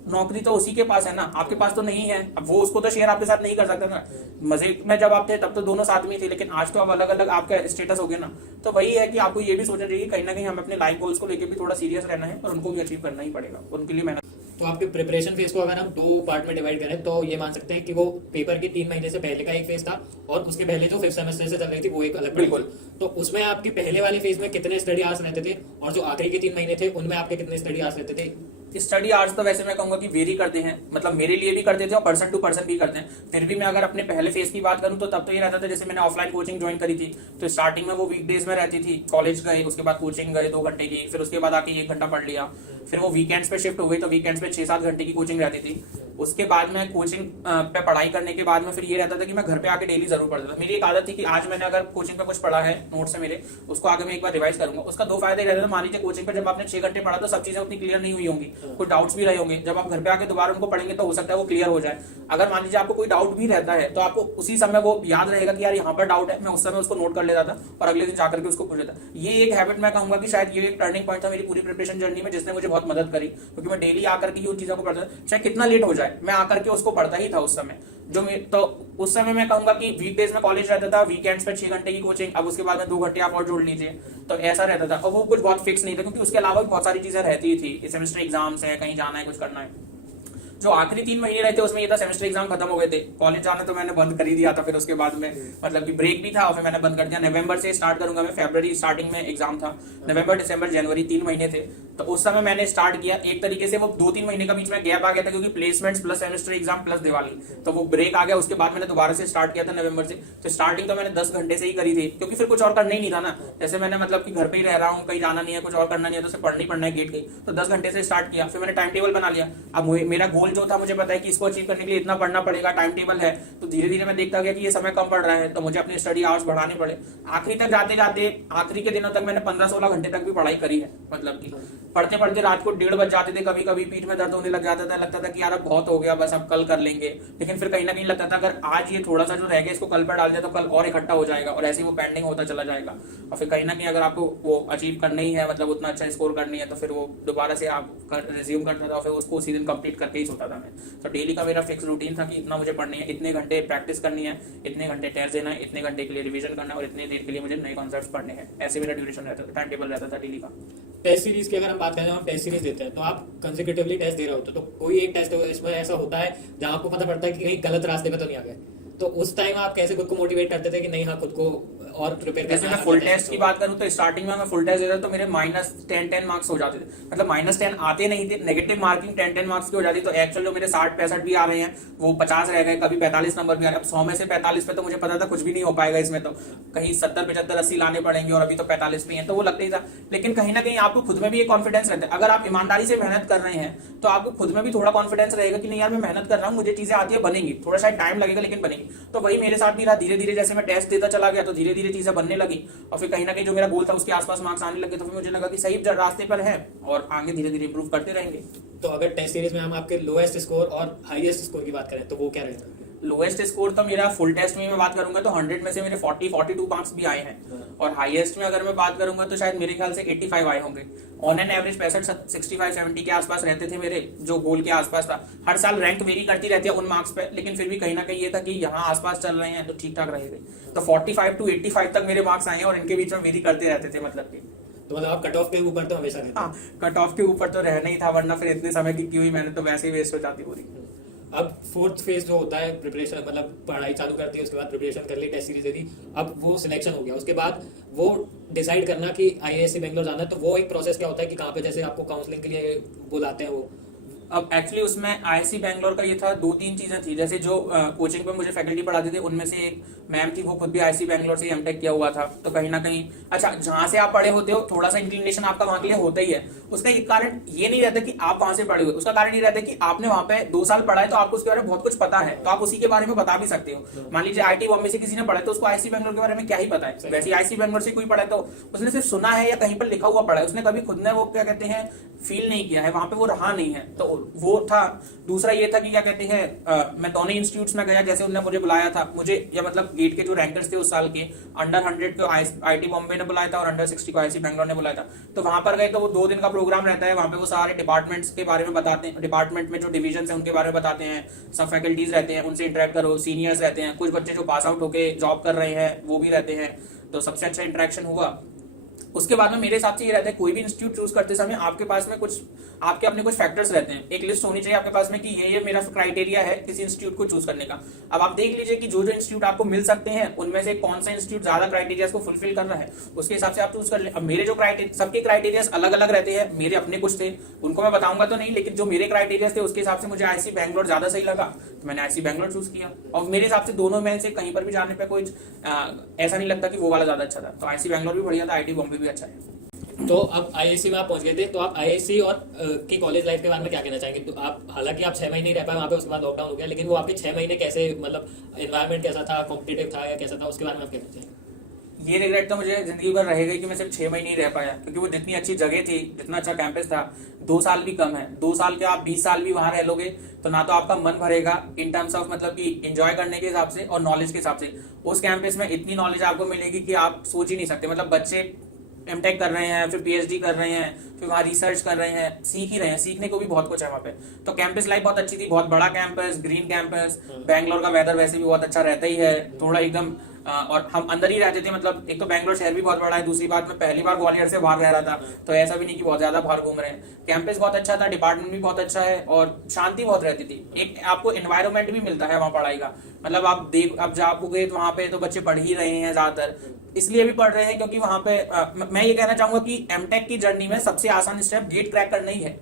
नौकरी तो उसी के पास है ना, आपके पास तो नहीं है। अब वो उसको तो शेयर आपके साथ नहीं कर सकता ना। मजे में जब आप थे तब तो दोनों साथ में थे, लेकिन आज तो आप अलग अलग आपका स्टेटस हो गया ना। तो वही है कि आपको ये भी सोचना चाहिए कहीं ना कहीं हमें अपने लाइफ गोल्स को लेकर भी थोड़ा सीरियस रहना है और उनको भी अचीव करना ही पड़ेगा, उनके लिए मेहनत। तो आपके प्रिपरेशन फेज को अगर हम दो पार्ट में डिवाइड करें तो ये मान सकते हैं कि वो पेपर के 3 महीने से पहले का एक फेज था और उसके पहले जो 5th सेमेस्टर से चल रही थी वो एक अलग बिल्कुल। तो उसमें आपके पहले वाले फेज में कितने स्टडी आवर्स रहते थे और जो आखिरी के 3 महीने थे उनमें आपके कितने स्टडी आवर्स रहते थे? स्टडी आवर्स तो वैसे मैं कहूंगा कि वेरी करते हैं, मतलब मेरे लिए भी करते थे और पर्सन टू पर्सन भी करते हैं। फिर भी मैं अगर अपने पहले फेज की बात करूं तो तब तो ये रहता था, जैसे मैंने ऑफलाइन कोचिंग ज्वाइन करी थी तो स्टार्टिंग में वो वीकडेज में रहती थी, कॉलेज गए, उसके बाद कोचिंग गए 2 घंटे की, फिर उसके बाद आके 1 घंटा पढ़ लिया। फिर वो वीकेंड्स पे शिफ्ट हो गई तो वीकेंड्स पे 6-7 घंटे की कोचिंग रहती थी। उसके बाद में कोचिंग पे पढ़ाई करने के बाद में फिर ये रहता था कि मैं घर पे आके डेली जरूर पढ़ता था। मेरी एक आदत थी कि आज मैंने अगर कोचिंग पे कुछ पढ़ा है नोट से मेरे, उसको आगे मैं एक बार रिवाइज करूंगा। उसका 2 फायदे रहते थे। मान लीजिए कोचिंग पे जब आपने 6 घंटे पढ़ा तो सब चीजें उतनी क्लियर नहीं हुई होंगी, कुछ डाउट्स भी रहे होंगे। जब आप घर पे आके दोबारा उनको पढ़ेंगे तो हो सकता है वो क्लियर हो जाए। अगर मान लीजिए आपको कोई डाउट भी रहता है तो आपको उसी समय वो याद रहेगा कि यार यहाँ पर डाउट है, मैं उस समय उसको नोट कर लेता था और अगले दिन जाकर के उसको पूछ लेता। ये एक हैबिट मैं कहूंगा कि शायद ये एक टर्निंग पॉइंट था मेरी पूरी प्रिपरेशन जर्नी में, जिसने मुझे बहुत मदद करी, क्योंकि मैं डेली आकर के उन चीजों को पढ़ता था। चाहे कितना लेट हो जाए मैं आकर के उसको पढ़ता ही था उस समय। तो उस समय मैं कहूंगा कि वीकडेज में कॉलेज रहता था, वीकेंड्स पे 6 घंटे की कोचिंग, अब उसके बाद में 2 घंटे आप और जोड़ लीजिए, तो ऐसा रहता था। और वो कुछ बहुत फिक्स नहीं था क्योंकि उसके अलावा भी बहुत सारी चीजें रहती थी, सेमेस्टर एग्जाम्स है, कहीं जाना है, कुछ करना है। जो आखिरी 3 महीने रहते उसमें ये था सेमेस्टर एग्जाम खत्म हो गए थे, कॉलेज जाना तो मैंने बंद कर ही दिया था। फिर उसके बाद में मतलब कि ब्रेक भी था और फिर मैंने बंद कर दिया। नवंबर से स्टार्ट करूंगा मैं, फरवरी स्टार्टिंग में एग्जाम था, नवंबर दिसंबर जनवरी 3 महीने थे। तो उस समय मैंने स्टार्ट किया एक तरीके से। वो 2-3 महीने का बीच में गैप आ गया था क्योंकि placements plus semester exam plus Diwali, तो वो ब्रेक आ गया। उसके बाद मैंने दोबारा से स्टार्ट किया था नवंबर से। तो स्टार्टिंग तो मैंने 10 घंटे से ही करी थी क्योंकि फिर कुछ और करना ही नहीं था ना। जैसे मैंने मतलब कि घर पे ही रह रहा हूँ, कहीं जाना नहीं है, कुछ और करना नहीं है, तो पढ़ना ही पढ़ना है गेट गई, तो 10 घंटे से स्टार्ट किया। फिर मैंने टाइम टेबल बना लिया। अब मेरा गोल जो था, मुझे पता है कि इसको अचीव करने के लिए इतना पढ़ना पड़ेगा, टाइम टेबल है। तो धीरे धीरे मैं देखता गया कि ये समय कम पड़ रहा है, तो मुझे अपने स्टडी आवर्स बढ़ाने पड़े। आखिरी तक जाते जाते आखिरी के दिनों तक मैंने 15-16 घंटे तक भी पढ़ाई करी है। मतलब कि पढ़ते पढ़ते रात को 1:30 बज जाते थे, कभी कभी पीठ में दर्द होने लग जाता था, लगता था कि यार अब बहुत हो गया, बस अब कल कर लेंगे। लेकिन फिर कहीं ना कहीं लगता था अगर आज ये थोड़ा सा जो रह गया इसको कल पर डाल दिया तो कल और इकट्ठा हो जाएगा और ऐसे ही वो पेंडिंग होता चला जाएगा। और फिर कहीं ना कहीं अगर आपको वो अचीव करना ही है, मतलब उतना अच्छा स्कोर करनी है, तो फिर वो दोबारा से आप रिज्यूम करता था, फिर उसको उसी दिन कंप्लीट करके ही सोता था मैं। तो डेली का मेरा फिक्स रूटीन था कि इतना मुझे पढ़नी है, इतने घंटे प्रैक्टिस करनी है, इतने घंटे टेस्ट देना है, इतने घंटे के लिए रिवीजन करना है और इतने देर के लिए मुझे नए कॉन्सेप्ट्स पढ़ने हैं। ऐसे मेरा ड्यूरेशन रहता था, टाइम टेबल रहता था डेली का। टेस्ट सीरीज की अगर हम बात करें, हम टेस्ट सीरीज देते हैं तो आप कंसेक्यूटिवली टेस्ट दे रहे होते, तो कोई एक टेस्ट इसमें ऐसा होता है जहां आपको पता पड़ता है कि कहीं गलत रास्ते पे तो नहीं आ गए, तो उस टाइम आप कैसे खुद को मोटिवेट करते थे कि नहीं, हाँ खुद को और प्रिपेयर जैसे मैं फुल टेस्ट की बात करूं तो स्टार्टिंग में मैं फुल टेस्ट देता तो मेरे -10 मार्क्स हो जाते थे। मतलब -10 आते नहीं थे, नेगेटिव मार्किंग 10 मार्क्स की हो जाती। तो एक्चुअल जो मेरे 60-65 भी आ रहे हैं वो 50 रह गए, कभी 45 नंबर भी आ रहे। अब 100 में से 45 पे तो मुझे पता था कुछ भी नहीं हो पाएगा इसमें, तो कहीं 70, 75, 80 लाने पड़ेंगे और अभी तो 45 भी है, तो वो लगता ही था। लेकिन कहीं ना कहीं आपको खुद में भी एक कॉन्फिडेंस रहता है। अगर आप ईमानदारी से मेहनत कर रहे हैं तो आपको खुद में भी थोड़ा कॉन्फिडेंस रहेगा कि नहीं यार मैं मेहनत कर रहा हूँ, मुझे चीजें आती है, बनेंगी, थोड़ा शायद टाइम लगेगा लेकिन बनेगी। तो वही मेरे साथ भी रहा। धीरे धीरे जैसे मैं टेस्ट देता चला गया तो धीरे धीरे चीजें बनने लगी और फिर कहीं ना कहीं जो मेरा गोल था उसके आसपास मार्क्स आने लगे। तो फिर मुझे लगा कि सही रास्ते पर है और आगे धीरे धीरे इंप्रूव करते रहेंगे। तो अगर टेस्ट सीरीज में हम आपके लोएस्ट स्कोर और हाईएस्ट स्कोर की बात करें तो वो क्या रहेगा? लोएस्ट स्कोर तो मेरा फुल टेस्ट में मैं बात करूंगा तो 100 में से मेरे 42 मार्क्स भी आए हैं। और हाईएस्ट में अगर मैं बात करूंगा तो शायद मेरे ख्याल से 85 आए होंगे। ऑन एन एवरेज 65-70 के आसपास रहते थे मेरे, जो गोल के आसपास था। हर साल रैंक वेरी करती रहती है उन मार्क्स पे, लेकिन फिर भी कहीं ना कहीं ये था कि यहाँ आसपास चल रहे हैं तो ठीक ठाक रहेंगे। तो 45 to 85 तक मेरे मार्क्स आए हैं और इनके बीच में वेरी करते रहते थे। मतलब कि तो मतलब आप कट ऑफ के ऊपर तो हमेशा रहते? हाँ, कट ऑफ के ऊपर तो रहना ही था, वरना फिर इतने समय की क्यों ही मेहनत तो वैसे ही वेस्ट हो जाती पूरी। अब 4th फेज जो होता है प्रिपरेशन, मतलब पढ़ाई चालू करती है, उसके बाद प्रिपरेशन कर ली, टेस्ट सीरीज दे दी, अब वो सिलेक्शन हो गया, उसके बाद वो डिसाइड करना कि आईआईएससी बेंगलोर जाना है, तो वो एक प्रोसेस क्या होता है कि कहाँ पे जैसे आपको काउंसलिंग के लिए बुलाते हैं वो? अब एक्चुअली उसमें आईआईएससी बैंगलोर का ये था, 2-3 चीजें थी। जैसे जो कोचिंग पे मुझे फैकल्टी पढ़ाते थे उनमें से एक मैम थी, वो खुद भी आईआईएससी बैंगलोर से एमटेक किया हुआ था। तो कहीं ना कहीं अच्छा, जहां से आप पढ़े होते हो थोड़ा सा इंक्लिनेशन आपका वहां के लिए होता ही है। उसका एक कारण ये नहीं रहता कि आप वहां से पढ़े हुए, उसका कारण ये रहता है कि आपने वहां पे 2 साल पढ़ा है तो आपको उसके बारे में बहुत कुछ पता है, तो आप उसी के बारे में बता भी सकते हो। मान लीजिए आईआईटी बॉम्बे से किसी ने पढ़ा है तो उसको आईआईएससी बैंगलोर के बारे में क्या ही पता है। वैसे आईआईएससी बैंगलोर से कोई पढ़ा है तो उसने सिर्फ सुना है या कहीं पर लिखा हुआ पढ़ा है, उसने कभी खुद ने वो क्या कहते हैं फील नहीं किया है, वहां पे वो रहा नहीं है। तो वो था। दूसरा ये था कि क्या कहते हैं, मैं दोनों इंस्टीट्यूट्स में गया, जैसे उन्होंने मुझे बुलाया था, मुझे या मतलब गेट के जो रैंकर्स थे उस साल के, अंडर 100 को आईटी बॉम्बे ने बुलाया था और अंडर 60 को आईआईसी बैंगलोर ने बुलाया था। तो वहां पर गए तो वो 2 दिन का प्रोग्राम रहता है, वहां पे वो सारे डिपार्टमेंट्स के बारे में बताते हैं, डिपार्टमेंट में जो डिविजन है उनके बारे में बताते हैं, सब फैकल्टीज रहते हैं, उनसे इंटरेक्ट करो, सीनियर्स रहते हैं, कुछ बच्चे जो पास आउट होके जॉब कर रहे हैं वो भी रहते हैं, तो सबसे अच्छा इंटरेक्शन हुआ। उसके बाद में मेरे हिसाब से ये रहता है, कोई भी इंस्टीट्यूट चूज करते समय आपके पास में कुछ आपके अपने कुछ फैक्टर्स रहते हैं, एक लिस्ट होनी चाहिए आपके पास में कि ये मेरा क्राइटेरिया है किसी इंस्टीट्यूट को चूज करने का। अब आप देख लीजिए कि जो जो इंस्टीट्यूट आपको मिल सकते हैं उनमें से कौन सा इंस्टीट्यूट ज्यादा क्राइटेरिया को फुलफिल कर रहा है, उसके हिसाब से आप चूज कर ले। अब मेरे जो क्राइटेरिया, सबके क्राइटेरिया अलग अलग रहते हैं, मेरे अपने कुछ थे उनको मैं बताऊंगा तो नहीं, लेकिन जो मेरे क्राइटेरिया थे उसके हिसाब से मुझे आईआईसी बैंगलोर ज्यादा सही लगा, तो मैंने आईआईसी बैंगलोर चूज किया। और मेरे हिसाब से दोनों में से कहीं पर भी जाने पर कोई ऐसा नहीं लगता कि वो वाला ज्यादा अच्छा था, तो आईआईसी बैंगलोर भी बढ़िया था, आईआईटी बॉम्बे भी अच्छा है। तो अब आईआईसी में आप पहुंच गए थे, तो आप आईआईसी और की कॉलेज लाइफ के बारे में क्या कहना चाहेंगे? तो आप हालांकि आप 6 महीने ही रह पाए वहाँ पे, उसके बाद लॉकडाउन हो गया, लेकिन वो आपके 6 महीने कैसे, मतलब एनवायरनमेंट कैसा था, कॉम्पिटिटिव था या कैसा था, उसके बारे में आप क्या कहना चाहेंगे? ये रिग्रेट तो मुझे जिंदगी भर रहेगा कि मैं सिर्फ 6 महीने ही रह पाया, क्योंकि वो जितनी अच्छी जगह थी, जितना अच्छा कैंपस था, 2 साल भी कम है। 2 साल के आप 20 साल भी वहां रह लोगे तो ना तो आपका मन भरेगा इन टर्म्स ऑफ मतलब कि एंजॉय करने के हिसाब से और नॉलेज के हिसाब से। उस कैंपस में इतनी नॉलेज आपको मिलेगी कि आप सोच ही नहीं सकते। मतलब बच्चे एमटेक कर रहे हैं, फिर पीएचडी कर रहे हैं, फिर वहाँ रिसर्च कर रहे हैं, सीख ही रहे हैं, सीखने को भी बहुत कुछ है वहाँ पे। तो कैंपस लाइफ बहुत अच्छी थी, बहुत बड़ा कैंपस, ग्रीन कैंपस। बैंगलोर का वेदर वैसे भी बहुत अच्छा रहता ही है, थोड़ा एकदम और हम अंदर ही रहते थे। मतलब एक तो बैंगलोर शहर भी बहुत बड़ा है, दूसरी बात मैं पहली बार ग्वालियर से बाहर रह रहा था, तो ऐसा भी नहीं कि बहुत ज्यादा बाहर घूम रहे हैं। कैंपस बहुत अच्छा था, डिपार्टमेंट भी बहुत अच्छा है और शांति बहुत रहती थी। एक आपको एनवायरमेंट भी मिलता है वहाँ पढ़ाई का, मतलब आप देख, अब जाओगे तो वहाँ पे तो बच्चे पढ़ ही रहे हैं ज्यादातर, इसलिए भी पढ़ रहे हैं क्योंकि वहां पे मैं ये कहना चाहूंगा कि एमटेक की जर्नी में सबसे आसान स्टेप गेट क्रैक करना ही है।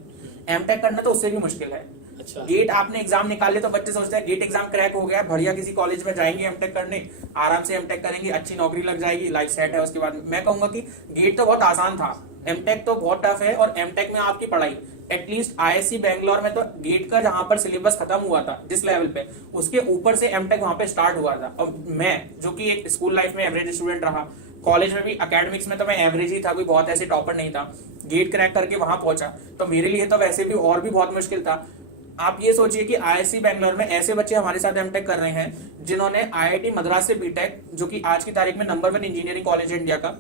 एमटेक करना तो उससे भी मुश्किल है। अच्छा। गेट आपने एग्जाम निकाल लिया तो बच्चे सोचते हैं गेट एग्जाम क्रैक हो गया, बढ़िया किसी कॉलेज में जाएंगे एमटेक करने, आराम से एमटेक करेंगे, अच्छी नौकरी लग जाएगी, लाइफ सेट है। उसके बाद मैं कहूंगा कि गेट तो बहुत आसान था, एमटेक तो बहुत टफ है। और एमटेक में आपकी पढ़ाई एटलीस्ट आईआईसी बैंगलोर में तो गेट का जहां पर सिलेबस खत्म हुआ था जिस लेवल पे, उसके ऊपर से एमटेक वहां पे स्टार्ट हुआ था। और मैं जो कि एक स्कूल लाइफ में एवरेज स्टूडेंट रहा, कॉलेज में भी एकेडमिक्स में तो मैं एवरेज ही था, कोई बहुत ऐसे टॉपर नहीं था, गेट क्रैक करके वहां पहुंचा, तो मेरे लिए तो वैसे भी और भी बहुत मुश्किल था। आप ये सोचिए कि आईआईसी बैंगलोर में ऐसे बच्चे हमारे साथ एमटेक कर रहे हैं जिन्होंने आईआईटी मद्रास से बीटेक, जो कि आज की तारीख में नंबर 1 इंजीनियरिंग कॉलेज है इंडिया का,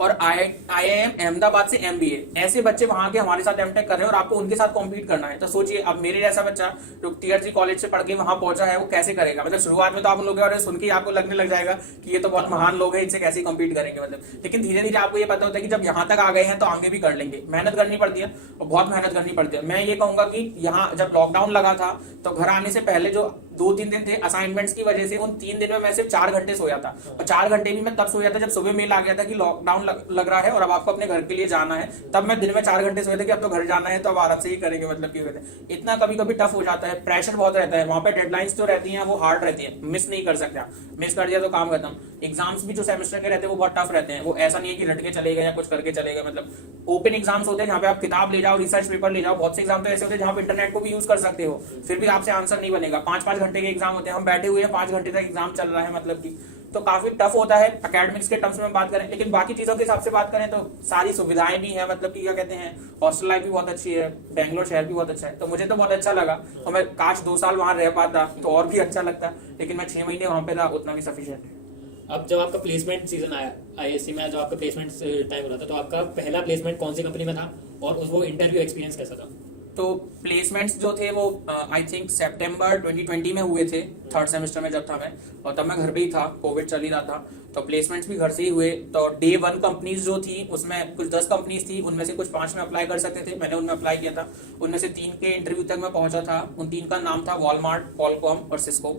और आईआईएम अहमदाबाद से एमबीए, ऐसे बच्चे वहां के हमारे साथ एमटेक कर रहे हैं और आपको उनके साथ कॉम्पीट करना है। तो सोचिए अब मेरे जैसा बच्चा जो टियर 3 कॉलेज से पढ़ के वहां पहुंचा है वो कैसे करेगा। मतलब शुरुआत में तो आप उन लोगों के सुन के आपको लगने लग जाएगा कि ये तो बहुत महान लोग हैं, इनसे कैसे कॉम्पीट करेंगे मतलब, लेकिन धीरे धीरे आपको ये पता होता है कि जब यहाँ तक आ गए हैं तो आगे भी कर लेंगे। मेहनत करनी पड़ती है और बहुत मेहनत करनी पड़ती है। मैं ये कहूंगा कि यहाँ जब लॉकडाउन लगा था तो घर आने से पहले जो 2-3 दिन थे असाइनमेंट्स की वजह से, उन 3 दिन में मैं सिर्फ 4 घंटे सोया था। और 4 घंटे भी मैं तब सोया था जब सुबह मेल आ गया था कि लॉकडाउन लग रहा है और अब आपको अपने घर के लिए जाना है। तब मैं दिन में 4 घंटे सोए थे कि अब तो घर जाना है, तो अब आराम से ही करेंगे। मतलब क्यों कहते हैं, इतना कभी कभी टफ हो जाता है, प्रेशर बहुत रहता है वहां पे, डेडलाइंस जो रहती हैं वो हार्ड रहती है, मिस नहीं कर सकते। मिस कर दिया तो काम खत्म। एग्जाम्स भी जो सेमेस्टर के रहते हैं वो बहुत टफ रहते हैं, वो ऐसा नहीं है कि रट के चले गए या कुछ करके चले गए। मतलब ओपन एग्जाम्स होते हैं जहाँ पे आप किताब ले जाओ, रिसर्च पेपर ले जाओ। बहुत से एग्जाम तो ऐसे होते हैं जहाँ पे इंटरनेट को भी यूज कर सकते हो, फिर भी आपसे आंसर नहीं बनेगा। 5-5 घंटे के एग्जाम होते हैं, हम बैठे हुए हैं 5 घंटे तक एग्जाम चल रहा है, मतलब की तो काफी टफ होता है एकेडमिक्स के टर्म्स में बात करें। लेकिन बाकी चीजों के हिसाब से बात करें तो सारी सुविधाएं भी है, मतलब कि क्या कहते हैं, हॉस्टल लाइफ भी बहुत अच्छी है, बैंगलोर शहर भी बहुत अच्छा है। तो मुझे तो बहुत अच्छा लगा और मैं काश 2 साल वहां रह पाता तो और भी अच्छा लगता, लेकिन मैं 6 महीने वहां पे था, उतना भी सफिशिएंट है। अब जब आपका प्लेसमेंट सीजन आया आईआईसी में, जब आपका प्लेसमेंट टाइम हो रहा था, तो आपका पहला प्लेसमेंट कौन सी कंपनी में था और वो इंटरव्यू एक्सपीरियंस कैसा था? तो प्लेसमेंट्स जो थे वो आई थिंक सितंबर 2020 में हुए थे, 3rd सेमेस्टर में जब था मैं, और तब मैं घर पे ही था, कोविड चल ही रहा था, तो प्लेसमेंट्स भी घर से ही हुए। तो डे 1 कंपनीज जो थी उसमें कुछ 10 कंपनीज थी, उनमें से कुछ 5 में अप्लाई कर सकते थे, मैंने उनमें अप्लाई किया था। उनमें से 3 के इंटरव्यू तक मैं पहुंचा था। उन 3 का नाम था वॉलमार्ट, क्वालकॉम और सिस्को।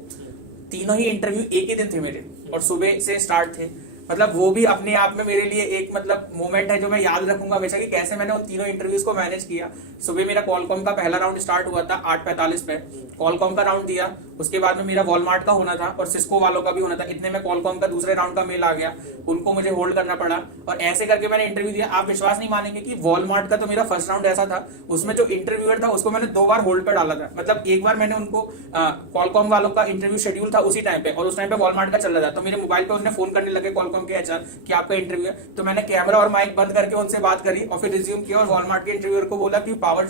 तीनों ही इंटरव्यू एक ही दिन थे मेरे और सुबह से स्टार्ट थे। मतलब वो भी अपने आप में मेरे लिए एक मतलब मोमेंट है जो मैं याद रखूंगा हमेशा कि कैसे मैंने उन तीनों इंटरव्यूज को मैनेज किया। सुबह मेरा कॉलकॉम का पहला राउंड स्टार्ट हुआ था 8:45 पे, कॉलकॉम का राउंड दिया। उसके बाद में मेरा वॉलमार्ट का होना था और सिस्को वालों का भी होना था। इतने में कॉलकॉम का दूसरे राउंड का मेल आ गया, उनको मुझे होल्ड करना पड़ा और ऐसे करके मैंने इंटरव्यू दिया। आप विश्वास नहीं मानेंगे कि वॉलमार्ट का तो मेरा फर्स्ट राउंड ऐसा था, उसमें जो इंटरव्यूअर था उसको मैंने 2 बार होल्ड पे डाला था। मतलब एक बार मैंने उनको कॉलकॉम वालों का इंटरव्यू शेड्यूल था उसी टाइम पे और उस टाइम पे वॉलमार्ट का चल रहा था, तो मेरे मोबाइल पे उसने फोन करने लगे कॉलकॉम कॉलकॉम के एचआर कि आपका इंटरव्यू है, तो मैंने कैमरा और माइक बंद करके उनसे बात करी और फिर रिज्यूम किया और वॉलमार्ट के इंटरव्यूअर को बोला कि पावर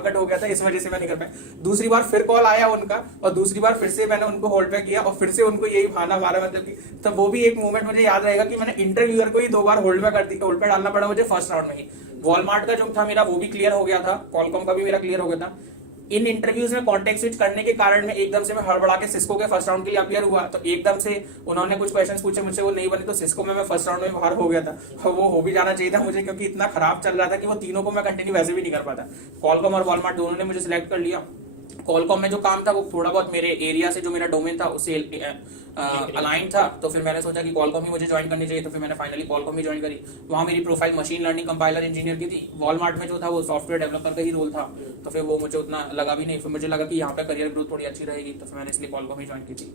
कट हो गया था, इस वजह से मैं नहीं कर पाया। दूसरी बार फिर कॉल आया उनका और दूसरी बार फिर से मैंने उनको होल्ड पे किया और फिर से उनको यही बहाना मारा, मतलब कि तो वो भी एक मोमेंट मुझे याद रहेगा कि मैंने इंटरव्यूअर को ही 2 बार होल्ड पे डालना पड़ा मुझे फर्स्ट राउंड में ही। वॉलमार्ट का जो था मेरा वो भी क्लियर हो गया था, कॉलकॉम का भी मेरा क्लियर हो गया था। इन इंटरव्यूज में कॉन्टेक्ट स्विच करने के कारण में एकदम से मैं हड़बड़ा के सिस्को के फर्स्ट राउंड के लिए अपियर हुआ, तो एकदम से उन्होंने कुछ क्वेश्चंस पूछे मुझसे, वो नहीं बने तो सिस्को में मैं फर्स्ट राउंड में बाहर हो गया था। वो हो भी जाना चाहिए था मुझे, क्योंकि इतना खराब चल रहा था कि वो तीनों को मैं कंटिन्यू वैसे भी नहीं कर पाता। कॉलकॉम और वॉलमार्ट दोनों ने मुझे सिलेक्ट कर लिया। कॉलकॉम में जो काम था वो थोड़ा बहुत मेरे एरिया से, जो मेरा डोमेन था उससे अलाइन था, तो फिर मैंने सोचा कि कॉलकॉम ही मुझे ज्वाइन करनी चाहिए, तो फिर मैंने फाइनली कॉलकॉम ही ज्वाइन करी। वहाँ मेरी profile machine learning compiler engineer की थी। वॉलमार्ट में जो था वो सॉफ्टवेयर डेवलपर का ही रोल था, तो फिर वो मुझे उतना लगा भी नहीं। फिर मुझे लगा कि यहाँ पे करियर ग्रोथ थोड़ी अच्छी रहेगी, तो फिर मैंने इसलिए कॉलकॉम ही ज्वाइन की थी।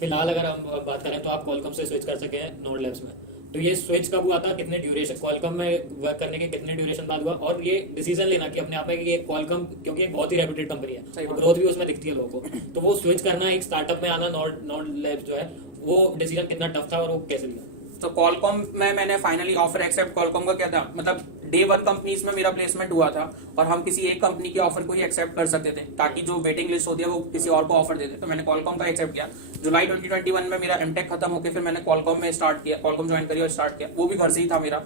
फिलहाल अगर हम बात करें तो आप कॉलकॉम से स्विच कर सके हैं नोड लैब्स में, तो ये स्विच कब हुआ था, कितने ड्यूरेशन, कॉलकॉम में वर्क करने के कितने ड्यूरेशन बाद हुआ, और ये डिसीजन लेना कि अपने आप में कि ये कॉलकॉम क्योंकि एक बहुत ही रेप्यूटेड कंपनी है, ग्रोथ भी उसमें दिखती है लोगों को, तो वो स्विच करना, एक स्टार्टअप में आना, नोड लैब्स जो है, वो डिसीजन कितना टफ था और वो कैसे लिया? तो कॉलकॉम में मैंने फाइनली ऑफर एक्सेप्ट, कॉलकॉम का क्या था, मतलब डे 1 कंपनीज में मेरा प्लेसमेंट हुआ था और हम किसी एक कंपनी के ऑफर को ही एक्सेप्ट कर सकते थे, ताकि जो वेटिंग लिस्ट होती है वो किसी और को ऑफर दे दे। तो मैंने कॉलकॉम का एक्सेप्ट किया। जुलाई 2021 में मेरा एमटेक खत्म होकर फिर मैंने कॉलकॉम में स्टार्ट किया, कॉलकॉम ज्वाइन करी और स्टार्ट किया, वो भी घर से ही था मेरा।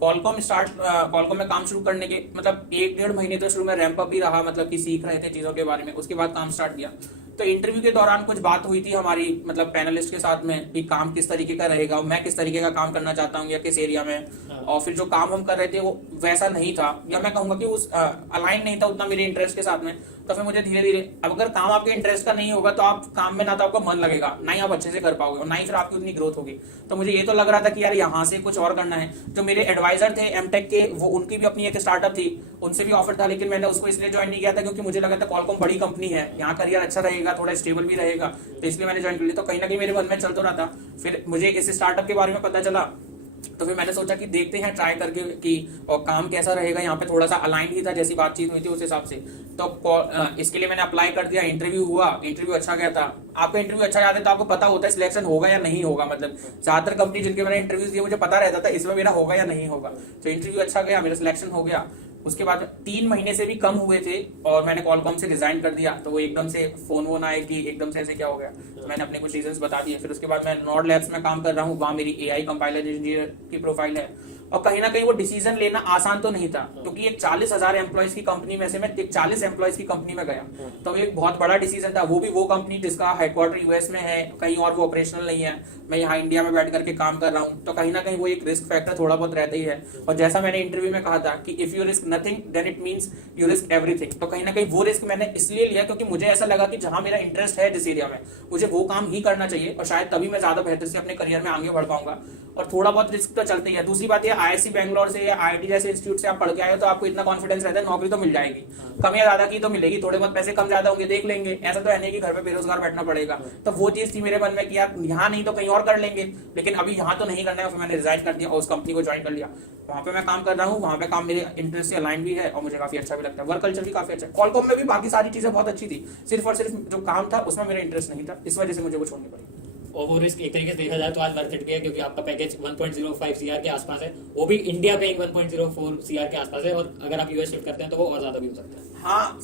कॉलकॉम में काम शुरू करने के मतलब 1-1.5 महीने तो शुरू में रैंप अप ही रहा, मतलब कि सीख रहे थे चीजों के बारे में, उसके बाद काम स्टार्ट किया। तो इंटरव्यू के दौरान कुछ बात हुई थी हमारी, मतलब पैनलिस्ट के साथ में, कि काम किस तरीके का रहेगा, मैं किस तरीके का काम करना चाहता हूँ या किस एरिया में, और फिर जो काम हम कर रहे थे वो वैसा नहीं था, या मैं कहूंगा कि उस अलाइन नहीं था उतना मेरे इंटरेस्ट के साथ में। तो फिर मुझे धीरे धीरे, अब अगर काम आपके इंटरेस्ट का नहीं होगा तो आप काम में ना तो आपका मन लगेगा, ना ही आप अच्छे से कर पाओगे और ना ही फिर आपकी उतनी ग्रोथ होगी। तो मुझे ये तो लग रहा था कि यार यहाँ से कुछ और करना है। जो मेरे एडवाइजर थे एमटेक के, वो उनकी भी अपनी एक स्टार्टअप थी, उनसे भी ऑफर था, लेकिन मैंने उसको इसलिए ज्वाइन नहीं किया था क्योंकि मुझे लगा था कॉलकॉम बड़ी कंपनी है, यहाँ करियर अच्छा रहेगा, थोड़ा स्टेबल भी रहेगा, तो इसलिए मैंने ज्वाइन कर लिया। तो कहीं ना कहीं मेरे मन में चल तो रहा था। फिर मुझे इस स्टार्टअप के बारे में पता चला, तो फिर मैंने सोचा कि देखते हैं ट्राई करके कि और काम कैसा रहेगा। यहाँ पे थोड़ा सा अलाइन ही था, जैसी बातचीत हुई थी उस हिसाब से। तो इसके लिए मैंने अप्लाई कर दिया, इंटरव्यू हुआ, इंटरव्यू अच्छा गया था। आपका इंटरव्यू अच्छा जाता है तो आपको पता होता है सिलेक्शन होगा या नहीं होगा, मतलब ज्यादातर कंपनी जिनके मैंने इंटरव्यूज दिए मुझे पता रहता था इसमें मेरा होगा या नहीं होगा। तो इंटरव्यू अच्छा गया, मेरा सिलेक्शन हो गया। उसके बाद 3 महीने से भी कम हुए थे और मैंने कॉलकॉम से रिजाइन कर दिया। तो वो एकदम से फोन वोन आए कि एकदम से ऐसे क्या हो गया, तो मैंने अपने कुछ रीजंस बता दिए। फिर उसके बाद मैं नोड लैब्स में काम कर रहा हूँ, वहाँ मेरी एआई कंपाइलर इंजीनियर की प्रोफाइल है। और कहीं ना कहीं वो डिसीजन लेना आसान तो नहीं था, क्योंकि एक 40,000 एम्प्लॉयज की कंपनी में से मैं 40 एम्प्लॉयज की कंपनी में गया, तो एक बहुत बड़ा डिसीजन था। वो भी वो कंपनी जिसका हेडक्वार्टर यूएस में है, कहीं और वो ऑपरेशनल नहीं है, मैं यहाँ इंडिया में बैठ करके काम कर रहा हूँ। तो कहीं ना कहीं वो एक रिस्क फैक्टर थोड़ा बहुत रहता ही है। और जैसा मैंने इंटरव्यू में कहा था कि if you risk nothing then it means you risk everything. तो कहीं ना कहीं वो रिस्क मैंने इसलिए लिया क्योंकि मुझे ऐसा लगा कि जहां मेरा इंटरेस्ट है जिस एरिया में, मुझे वो काम ही करना चाहिए, और शायद तभी मैं ज्यादा बेहतर से अपने करियर में आगे बढ़ पाऊंगा। और थोड़ा बहुत रिस्क तो चलते ही है। दूसरी बात ये, आईआईसी बैंगलोर से या आईआईटी जैसे इंस्टीट्यूट से आप पढ़ के आए हो तो आपको इतना कॉन्फिडेंस रहता है नौकरी तो मिल जाएगी, कम या ज्यादा की तो मिलेगी, थोड़े बहुत पैसे कम ज्यादा होंगे देख लेंगे, ऐसा तो है नहीं कि घर पे बेरोजगार बैठना पड़ेगा। तो वो चीज थी मेरे मन में कि यार यहाँ नहीं तो कहीं और कर लेंगे, लेकिन अभी यहाँ तो नहीं करना है। फिर मैंने रिजाइन कर दिया और उस कंपनी को ज्वाइन कर लिया। वहाँ पे मैं काम कर रहा हूँ, वहाँ पे काम मेरे इंटरेस्ट से अलाइन भी है और मुझे काफी अच्छा भी लगता है। वर्क कल्चर भी काफी अच्छा है। कॉलकॉम में भी बाकी सारी चीजें बहुत अच्छी थी, सिर्फ और सिर्फ जो काम था उसमें मेरा इंटरेस्ट नहीं था, इस वजह से मुझे वो छोड़नी पड़ी। और वो रिस्क एक तरीके से देखा जाए तो आज वर्थ इट भी है, क्योंकि आपका पैकेज 1.05 सीआर के आसपास है, वो भी इंडिया पे 1.04 सीआर के आसपास है, और अगर आप यूएस शिफ्ट करते हैं तो वो और ज्यादा भी हो सकता है। हाँ,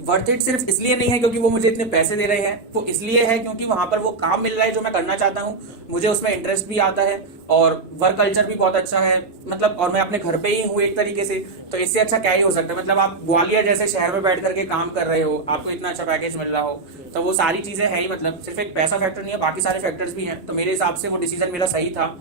वर्थ इट सिर्फ इसलिए नहीं है क्योंकि वो मुझे इतने पैसे दे रहे हैं, वो इसलिए है क्योंकि वहां पर वो काम मिल रहा है जो मैं करना चाहता हूँ, मुझे उसमें इंटरेस्ट भी आता है और वर्क कल्चर भी बहुत अच्छा है, मतलब, और मैं अपने घर पे ही हूँ एक तरीके से। तो इससे अच्छा क्या ही हो सकता है, मतलब आप ग्वालियर जैसे शहर में बैठ करके काम कर रहे हो, आपको इतना अच्छा पैकेज मिल रहा हो, तो वो सारी चीजें है ही, मतलब सिर्फ एक पैसा फैक्टर नहीं है, बाकी सारे फैक्टर्स भी हैं। तो मेरे हिसाब से वो डिसीजन मेरा सही था।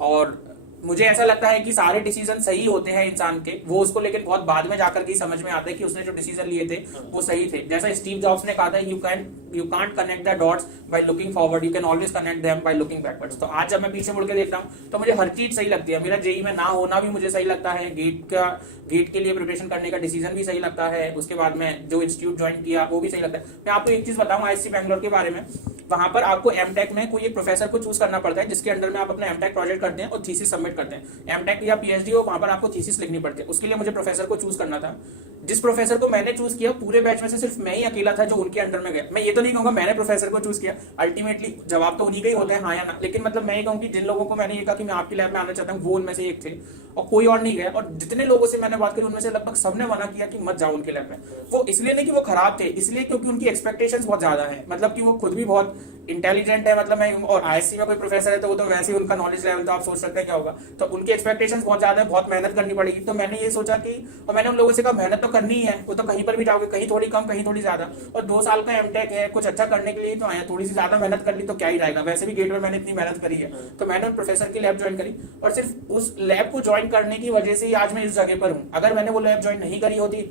और मुझे ऐसा लगता है कि सारे डिसीजन सही होते हैं इंसान के, वो उसको लेकिन बहुत बाद में जाकर के समझ में आता है कि उसने जो डिसीजन लिए थे वो सही थे। जैसा स्टीव जॉब्स ने कहा था, you can't connect the dots by looking forward, you can always connect them by looking backwards. तो आज जब मैं पीछे मुड़ के देखता हूँ तो मुझे हर चीज सही लगती है। मेरा जेईई में ना होना भी मुझे सही लगता है, गेट के लिए प्रिपरेशन करने का डिसीजन भी सही लगता है, उसके बाद में जो इंस्टीट्यूट ज्वाइन किया वो भी सही लगता है। मैं आपको एक चीज बताऊँ आईआईसी बैंगलोर के बारे में, वहां पर आपको एमटेक में कोई एक प्रोफेसर को चूज करना पड़ता है जिसके अंडर में आप अपना एमटेक प्रोजेक्ट करते हैं और थीसिस सबमिट करते हैं। एमटेक या पीएचडी हो, वहां पर आपको थीसिस लिखनी पड़ती है। उसके लिए मुझे प्रोफेसर को चूज करना था। जिस प्रोफेसर को मैंने चूज किया, पूरे बैच में से सिर्फ मैं ही अकेला था जो उनके अंडर में गया। मैं ये तो नहीं कहूंगा मैंने प्रोफेसर को चूज किया, अल्टीमेटली जवाब तो उन्हीं का ही होता है, हाँ या ना। लेकिन मतलब मैं ये कहूँ कि जिन लोगों को मैंने ये कहा कि मैं आपकी लैब में आना चाहता हूँ, वो उनमें से एक थे और कोई और नहीं गया। और जितने लोगों से मैंने बात करी उनमें से लगभग सबने मना किया कि मत जाओ उनके लैब में। वो इसलिए नहीं कि वो खराब थे, इसलिए क्योंकि उनकी एक्सपेक्टेशंस बहुत ज्यादा है। मतलब कि वो खुद भी बहुत इंटेलिजेंट है, मतलब मैं, और आईएससी में कोई प्रोफेसर है तो वो तो वैसे ही उनका नॉलेज लेवल तो आप सोच सकते हैं क्या होगा। तो उनकी एक्सपेक्टेशंस बहुत ज्यादा है, बहुत मेहनत करनी पड़ेगी। तो मैंने ये सोचा कि, और मैंने उन लोगों से कहा मेहनत तो करनी ही है, वो तो कहीं पर भी जाओगे, कहीं थोड़ी कम कहीं थोड़ी ज्यादा, और 2 साल का एमटेक है, कुछ अच्छा करने के लिए तो आया, थोड़ी सी ज्यादा मेहनत कर ली तो क्या ही जाएगा। वैसे भी गेट में मैंने इतनी मेहनत करी है। तो मैंने उन प्रोफेसर की लैब ज्वाइन करी और सिर्फ उस लैब को ज्वाइन करने की वजह से ही आज मैं इस जगह पर हूँ। अगर मैंने वो लैब ज्वाइन नहीं करी होती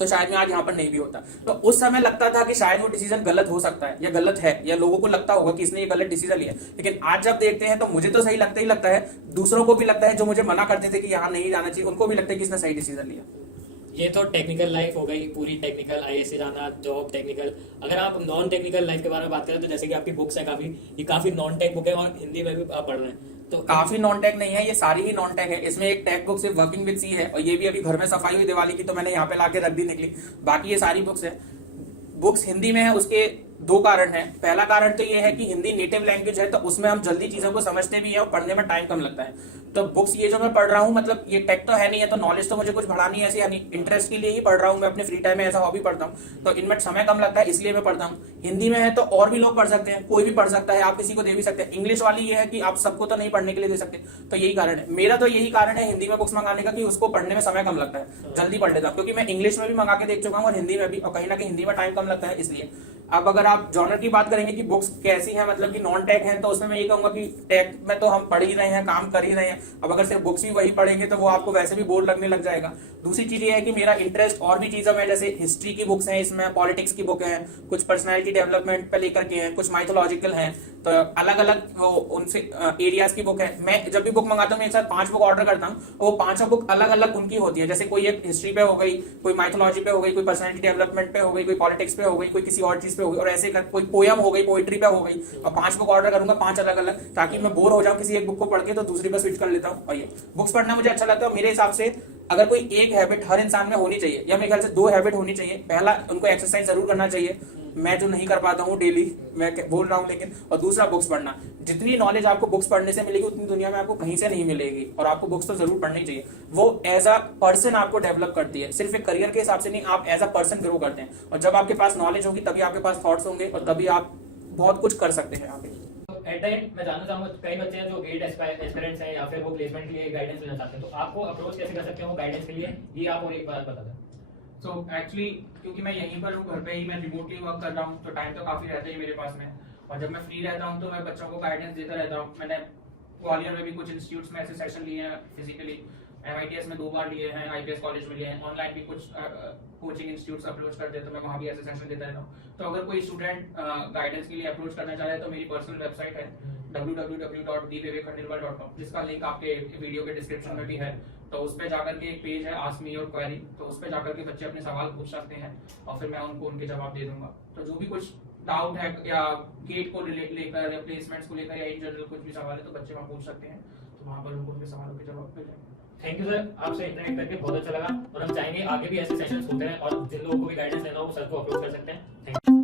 तो शायद मैं आज यहाँ पर नहीं भी होता। तो उस समय लगता था कि शायद वो डिसीजन गलत हो सकता है या गलत है, या लोगों को लगता होगा कि इसने ये गलत डिसीजन लिया। लेकिन आज जब देखते हैं तो मुझे तो सही लगता ही लगता है, दूसरों को भी लगता है, जो मुझे मना करते थे कि यहाँ नहीं जाना चाहिए, उनको भी लगता है कि इसने सही डिसीजन लिया। ये तो टेक्निकल लाइफ हो गई पूरी, टेक्निकल आईएससी जाना, जॉब, टेक्निकल। अगर आप नॉन टेक्निकल लाइफ के बारे में बात करें तो जैसे कि आपकी बुक्स है काफी, ये काफी नॉन टेक बुक है और हिंदी में भी आप पढ़ रहे हैं। तो काफी नॉन टेक नहीं है, ये सारी ही नॉन टेक है। इसमें एक टेक बुक सिर्फ वर्किंग विद सी है, और ये भी अभी घर में सफाई हुई दिवाली की तो मैंने यहाँ पे लाके रख दी निकली। बाकी ये सारी बुक्स है। बुक्स हिंदी में है, उसके 2 कारण हैं। पहला कारण तो ये है कि हिंदी नेटिव लैंग्वेज है, तो उसमें हम जल्दी चीजों को समझते भी है और पढ़ने में टाइम कम लगता है। तो बुक्स ये जो मैं पढ़ रहा हूँ, मतलब ये टेक तो है नहीं है, तो नॉलेज तो मुझे कुछ बढ़ानी है ऐसे, यानी इंटरेस्ट के लिए ही पढ़ रहा हूँ मैं, अपने फ्री टाइम में ऐसा हॉबी पढ़ता हूँ। तो इनमें समय कम लगता है इसलिए मैं पढ़ता हूँ। हिंदी में है तो और भी लोग पढ़ सकते हैं, कोई भी पढ़ सकता है, आप किसी को दे भी सकते हैं। इंग्लिश वाली ये है कि आप सबको तो नहीं पढ़ने के लिए दे सकते। तो यही कारण है, मेरा तो यही कारण है हिंदी में बुक्स मंगाने का, कि उसको पढ़ने में समय कम लगता है, जल्दी पढ़ लेता हूँ। क्योंकि मैं इंग्लिश में भी मंगा के देख चुका हूँ और हिंदी में भी, और कहीं ना कहीं हिंदी में टाइम कम लगता है इसलिए। अब अगर आप जॉनर की बात करेंगे कि बुक्स कैसी हैं, मतलब कि नॉन टेक हैं, तो उसमें मैं ये कहूंगा कि टेक में तो हम पढ़ ही रहे हैं, काम कर ही रहे हैं। अब अगर सिर्फ बुक्स ही वही पढ़ेंगे तो वो आपको वैसे भी बोर लगने लग जाएगा। दूसरी चीज ये है कि मेरा इंटरेस्ट और भी चीजों में, जैसे हिस्ट्री की बुक्स हैं, इसमें पॉलिटिक्स की बुक है, कुछ पर्सनैलिटी डेवलपमेंट पे लेकर के हैं, कुछ माइथोलॉजिकल हैं, तो अलग अलग वो उनसे एरियाज की बुक है। मैं जब भी बुक मंगाता हूँ मैं एक साथ 5 बुक ऑर्डर करता हूँ, वो 5 बुक अलग अलग उनकी होती है। जैसे कोई एक हिस्ट्री पे हो गई, कोई माइथोलॉजी पे हो गई, कोई पर्सनैलिटी डेवलपमेंट पे हो गई, कोई पॉलिटिक्स पे हो गई, कोई किसी और चीज पे हो गई, और ऐसे कोई पोयम हो गई, पोइट्री पे हो गई, और 5 बुक ऑर्डर करूंगा, 5 अलग अलग, ताकि मैं बोर हो जाऊं किसी एक बुक को पढ़ के तो दूसरी पर स्विच कर लेता हूँ। और ये बुक्स पढ़ना मुझे अच्छा लगता है। मेरे हिसाब से अगर कोई एक हैबिट हर इंसान में होनी चाहिए, या मेरे ख्याल से 2 हैबिट होनी चाहिए। पहला, उनको एक्सरसाइज जरूर करना चाहिए, मैं जो नहीं कर पाता हूँ डेली, मैं बोल रहा हूँ लेकिन। और दूसरा, बुक्स पढ़ना। जितनी नॉलेज आपको बुक्स पढ़ने से मिलेगी उतनी दुनिया में आपको कहीं से नहीं मिलेगी, और आपको बुक्स तो जरूर पढ़नी चाहिए। वो एज अ पर्सन आपको डेवलप करती है, सिर्फ एक करियर के हिसाब से नहीं, आप एज अ पर्सन ग्रो करते हैं। और जब आपके पास नॉलेज होगी तभी आपके पास थॉट्स होंगे, और तभी आप बहुत कुछ कर सकते हैं आगे। एट द एंड मैं जानना चाहूंगा, कई बच्चे हैं जो गेट एस्पिरेंट्स हैं या फिर वो प्लेसमेंट के लिए गाइडेंस लेना चाहते हैं, तो आपको अप्रोच कैसे कर सकते हो गाइडेंस के लिए, ये आप और एक बार बता दें। सो एक्चुअली क्योंकि मैं यहीं पर हूँ, घर पे ही मैं रिमोटली वर्क कर रहा हूँ, तो टाइम तो काफी रहता है मेरे पास में। और जब मैं फ्री रहता हूँ तो मैं बच्चों को गाइडेंस देता रहता हूँ। मैंने ग्वालियर में भी कुछ इंस्टीट्यूट्स में ऐसे सेशन लिए हैं फिजिकली, MITS में 2 बार लिए हैं, IPS कॉलेज में लिए हैं, ऑनलाइन भी कुछ कोचिंग इंस्टीट्यूट्स अप्रोच करते हैं तो मैं वहाँ भी ऐसे सेशन देता रहता हूँ। तो अगर कोई स्टूडेंट गाइडेंस के लिए अप्रोच करना चाहे तो मेरी पर्सनल वेबसाइट है www.dvivekhandelwal.com, जिसका लिंक आपके वीडियो के डिस्क्रिप्शन में भी है। तो उस पर जाकर के एक पेज है आस्क मी योर क्वेरी, तो उस पर जाकर के बच्चे अपने सवाल पूछ सकते हैं और फिर मैं उनको उनके जवाब दे दूंगा। तो जो भी कुछ डाउट है या गेट को लेकर या प्लेसमेंट्स को लेकर या इन जनरल कुछ भी सवाल है तो बच्चे वहाँ पूछ सकते हैं, तो वहाँ पर उनको उनके सवालों के जवाब मिल जाएंगे। थैंक यू सर, आपसे इंटरेक्ट करके बहुत अच्छा लगा, और हम चाहेंगे आगे भी ऐसे सेशंस होते हैं, और जिन लोगों को भी गाइडेंस लेना हो वो सर को अप्रोच कर सकते हैं। Thank you.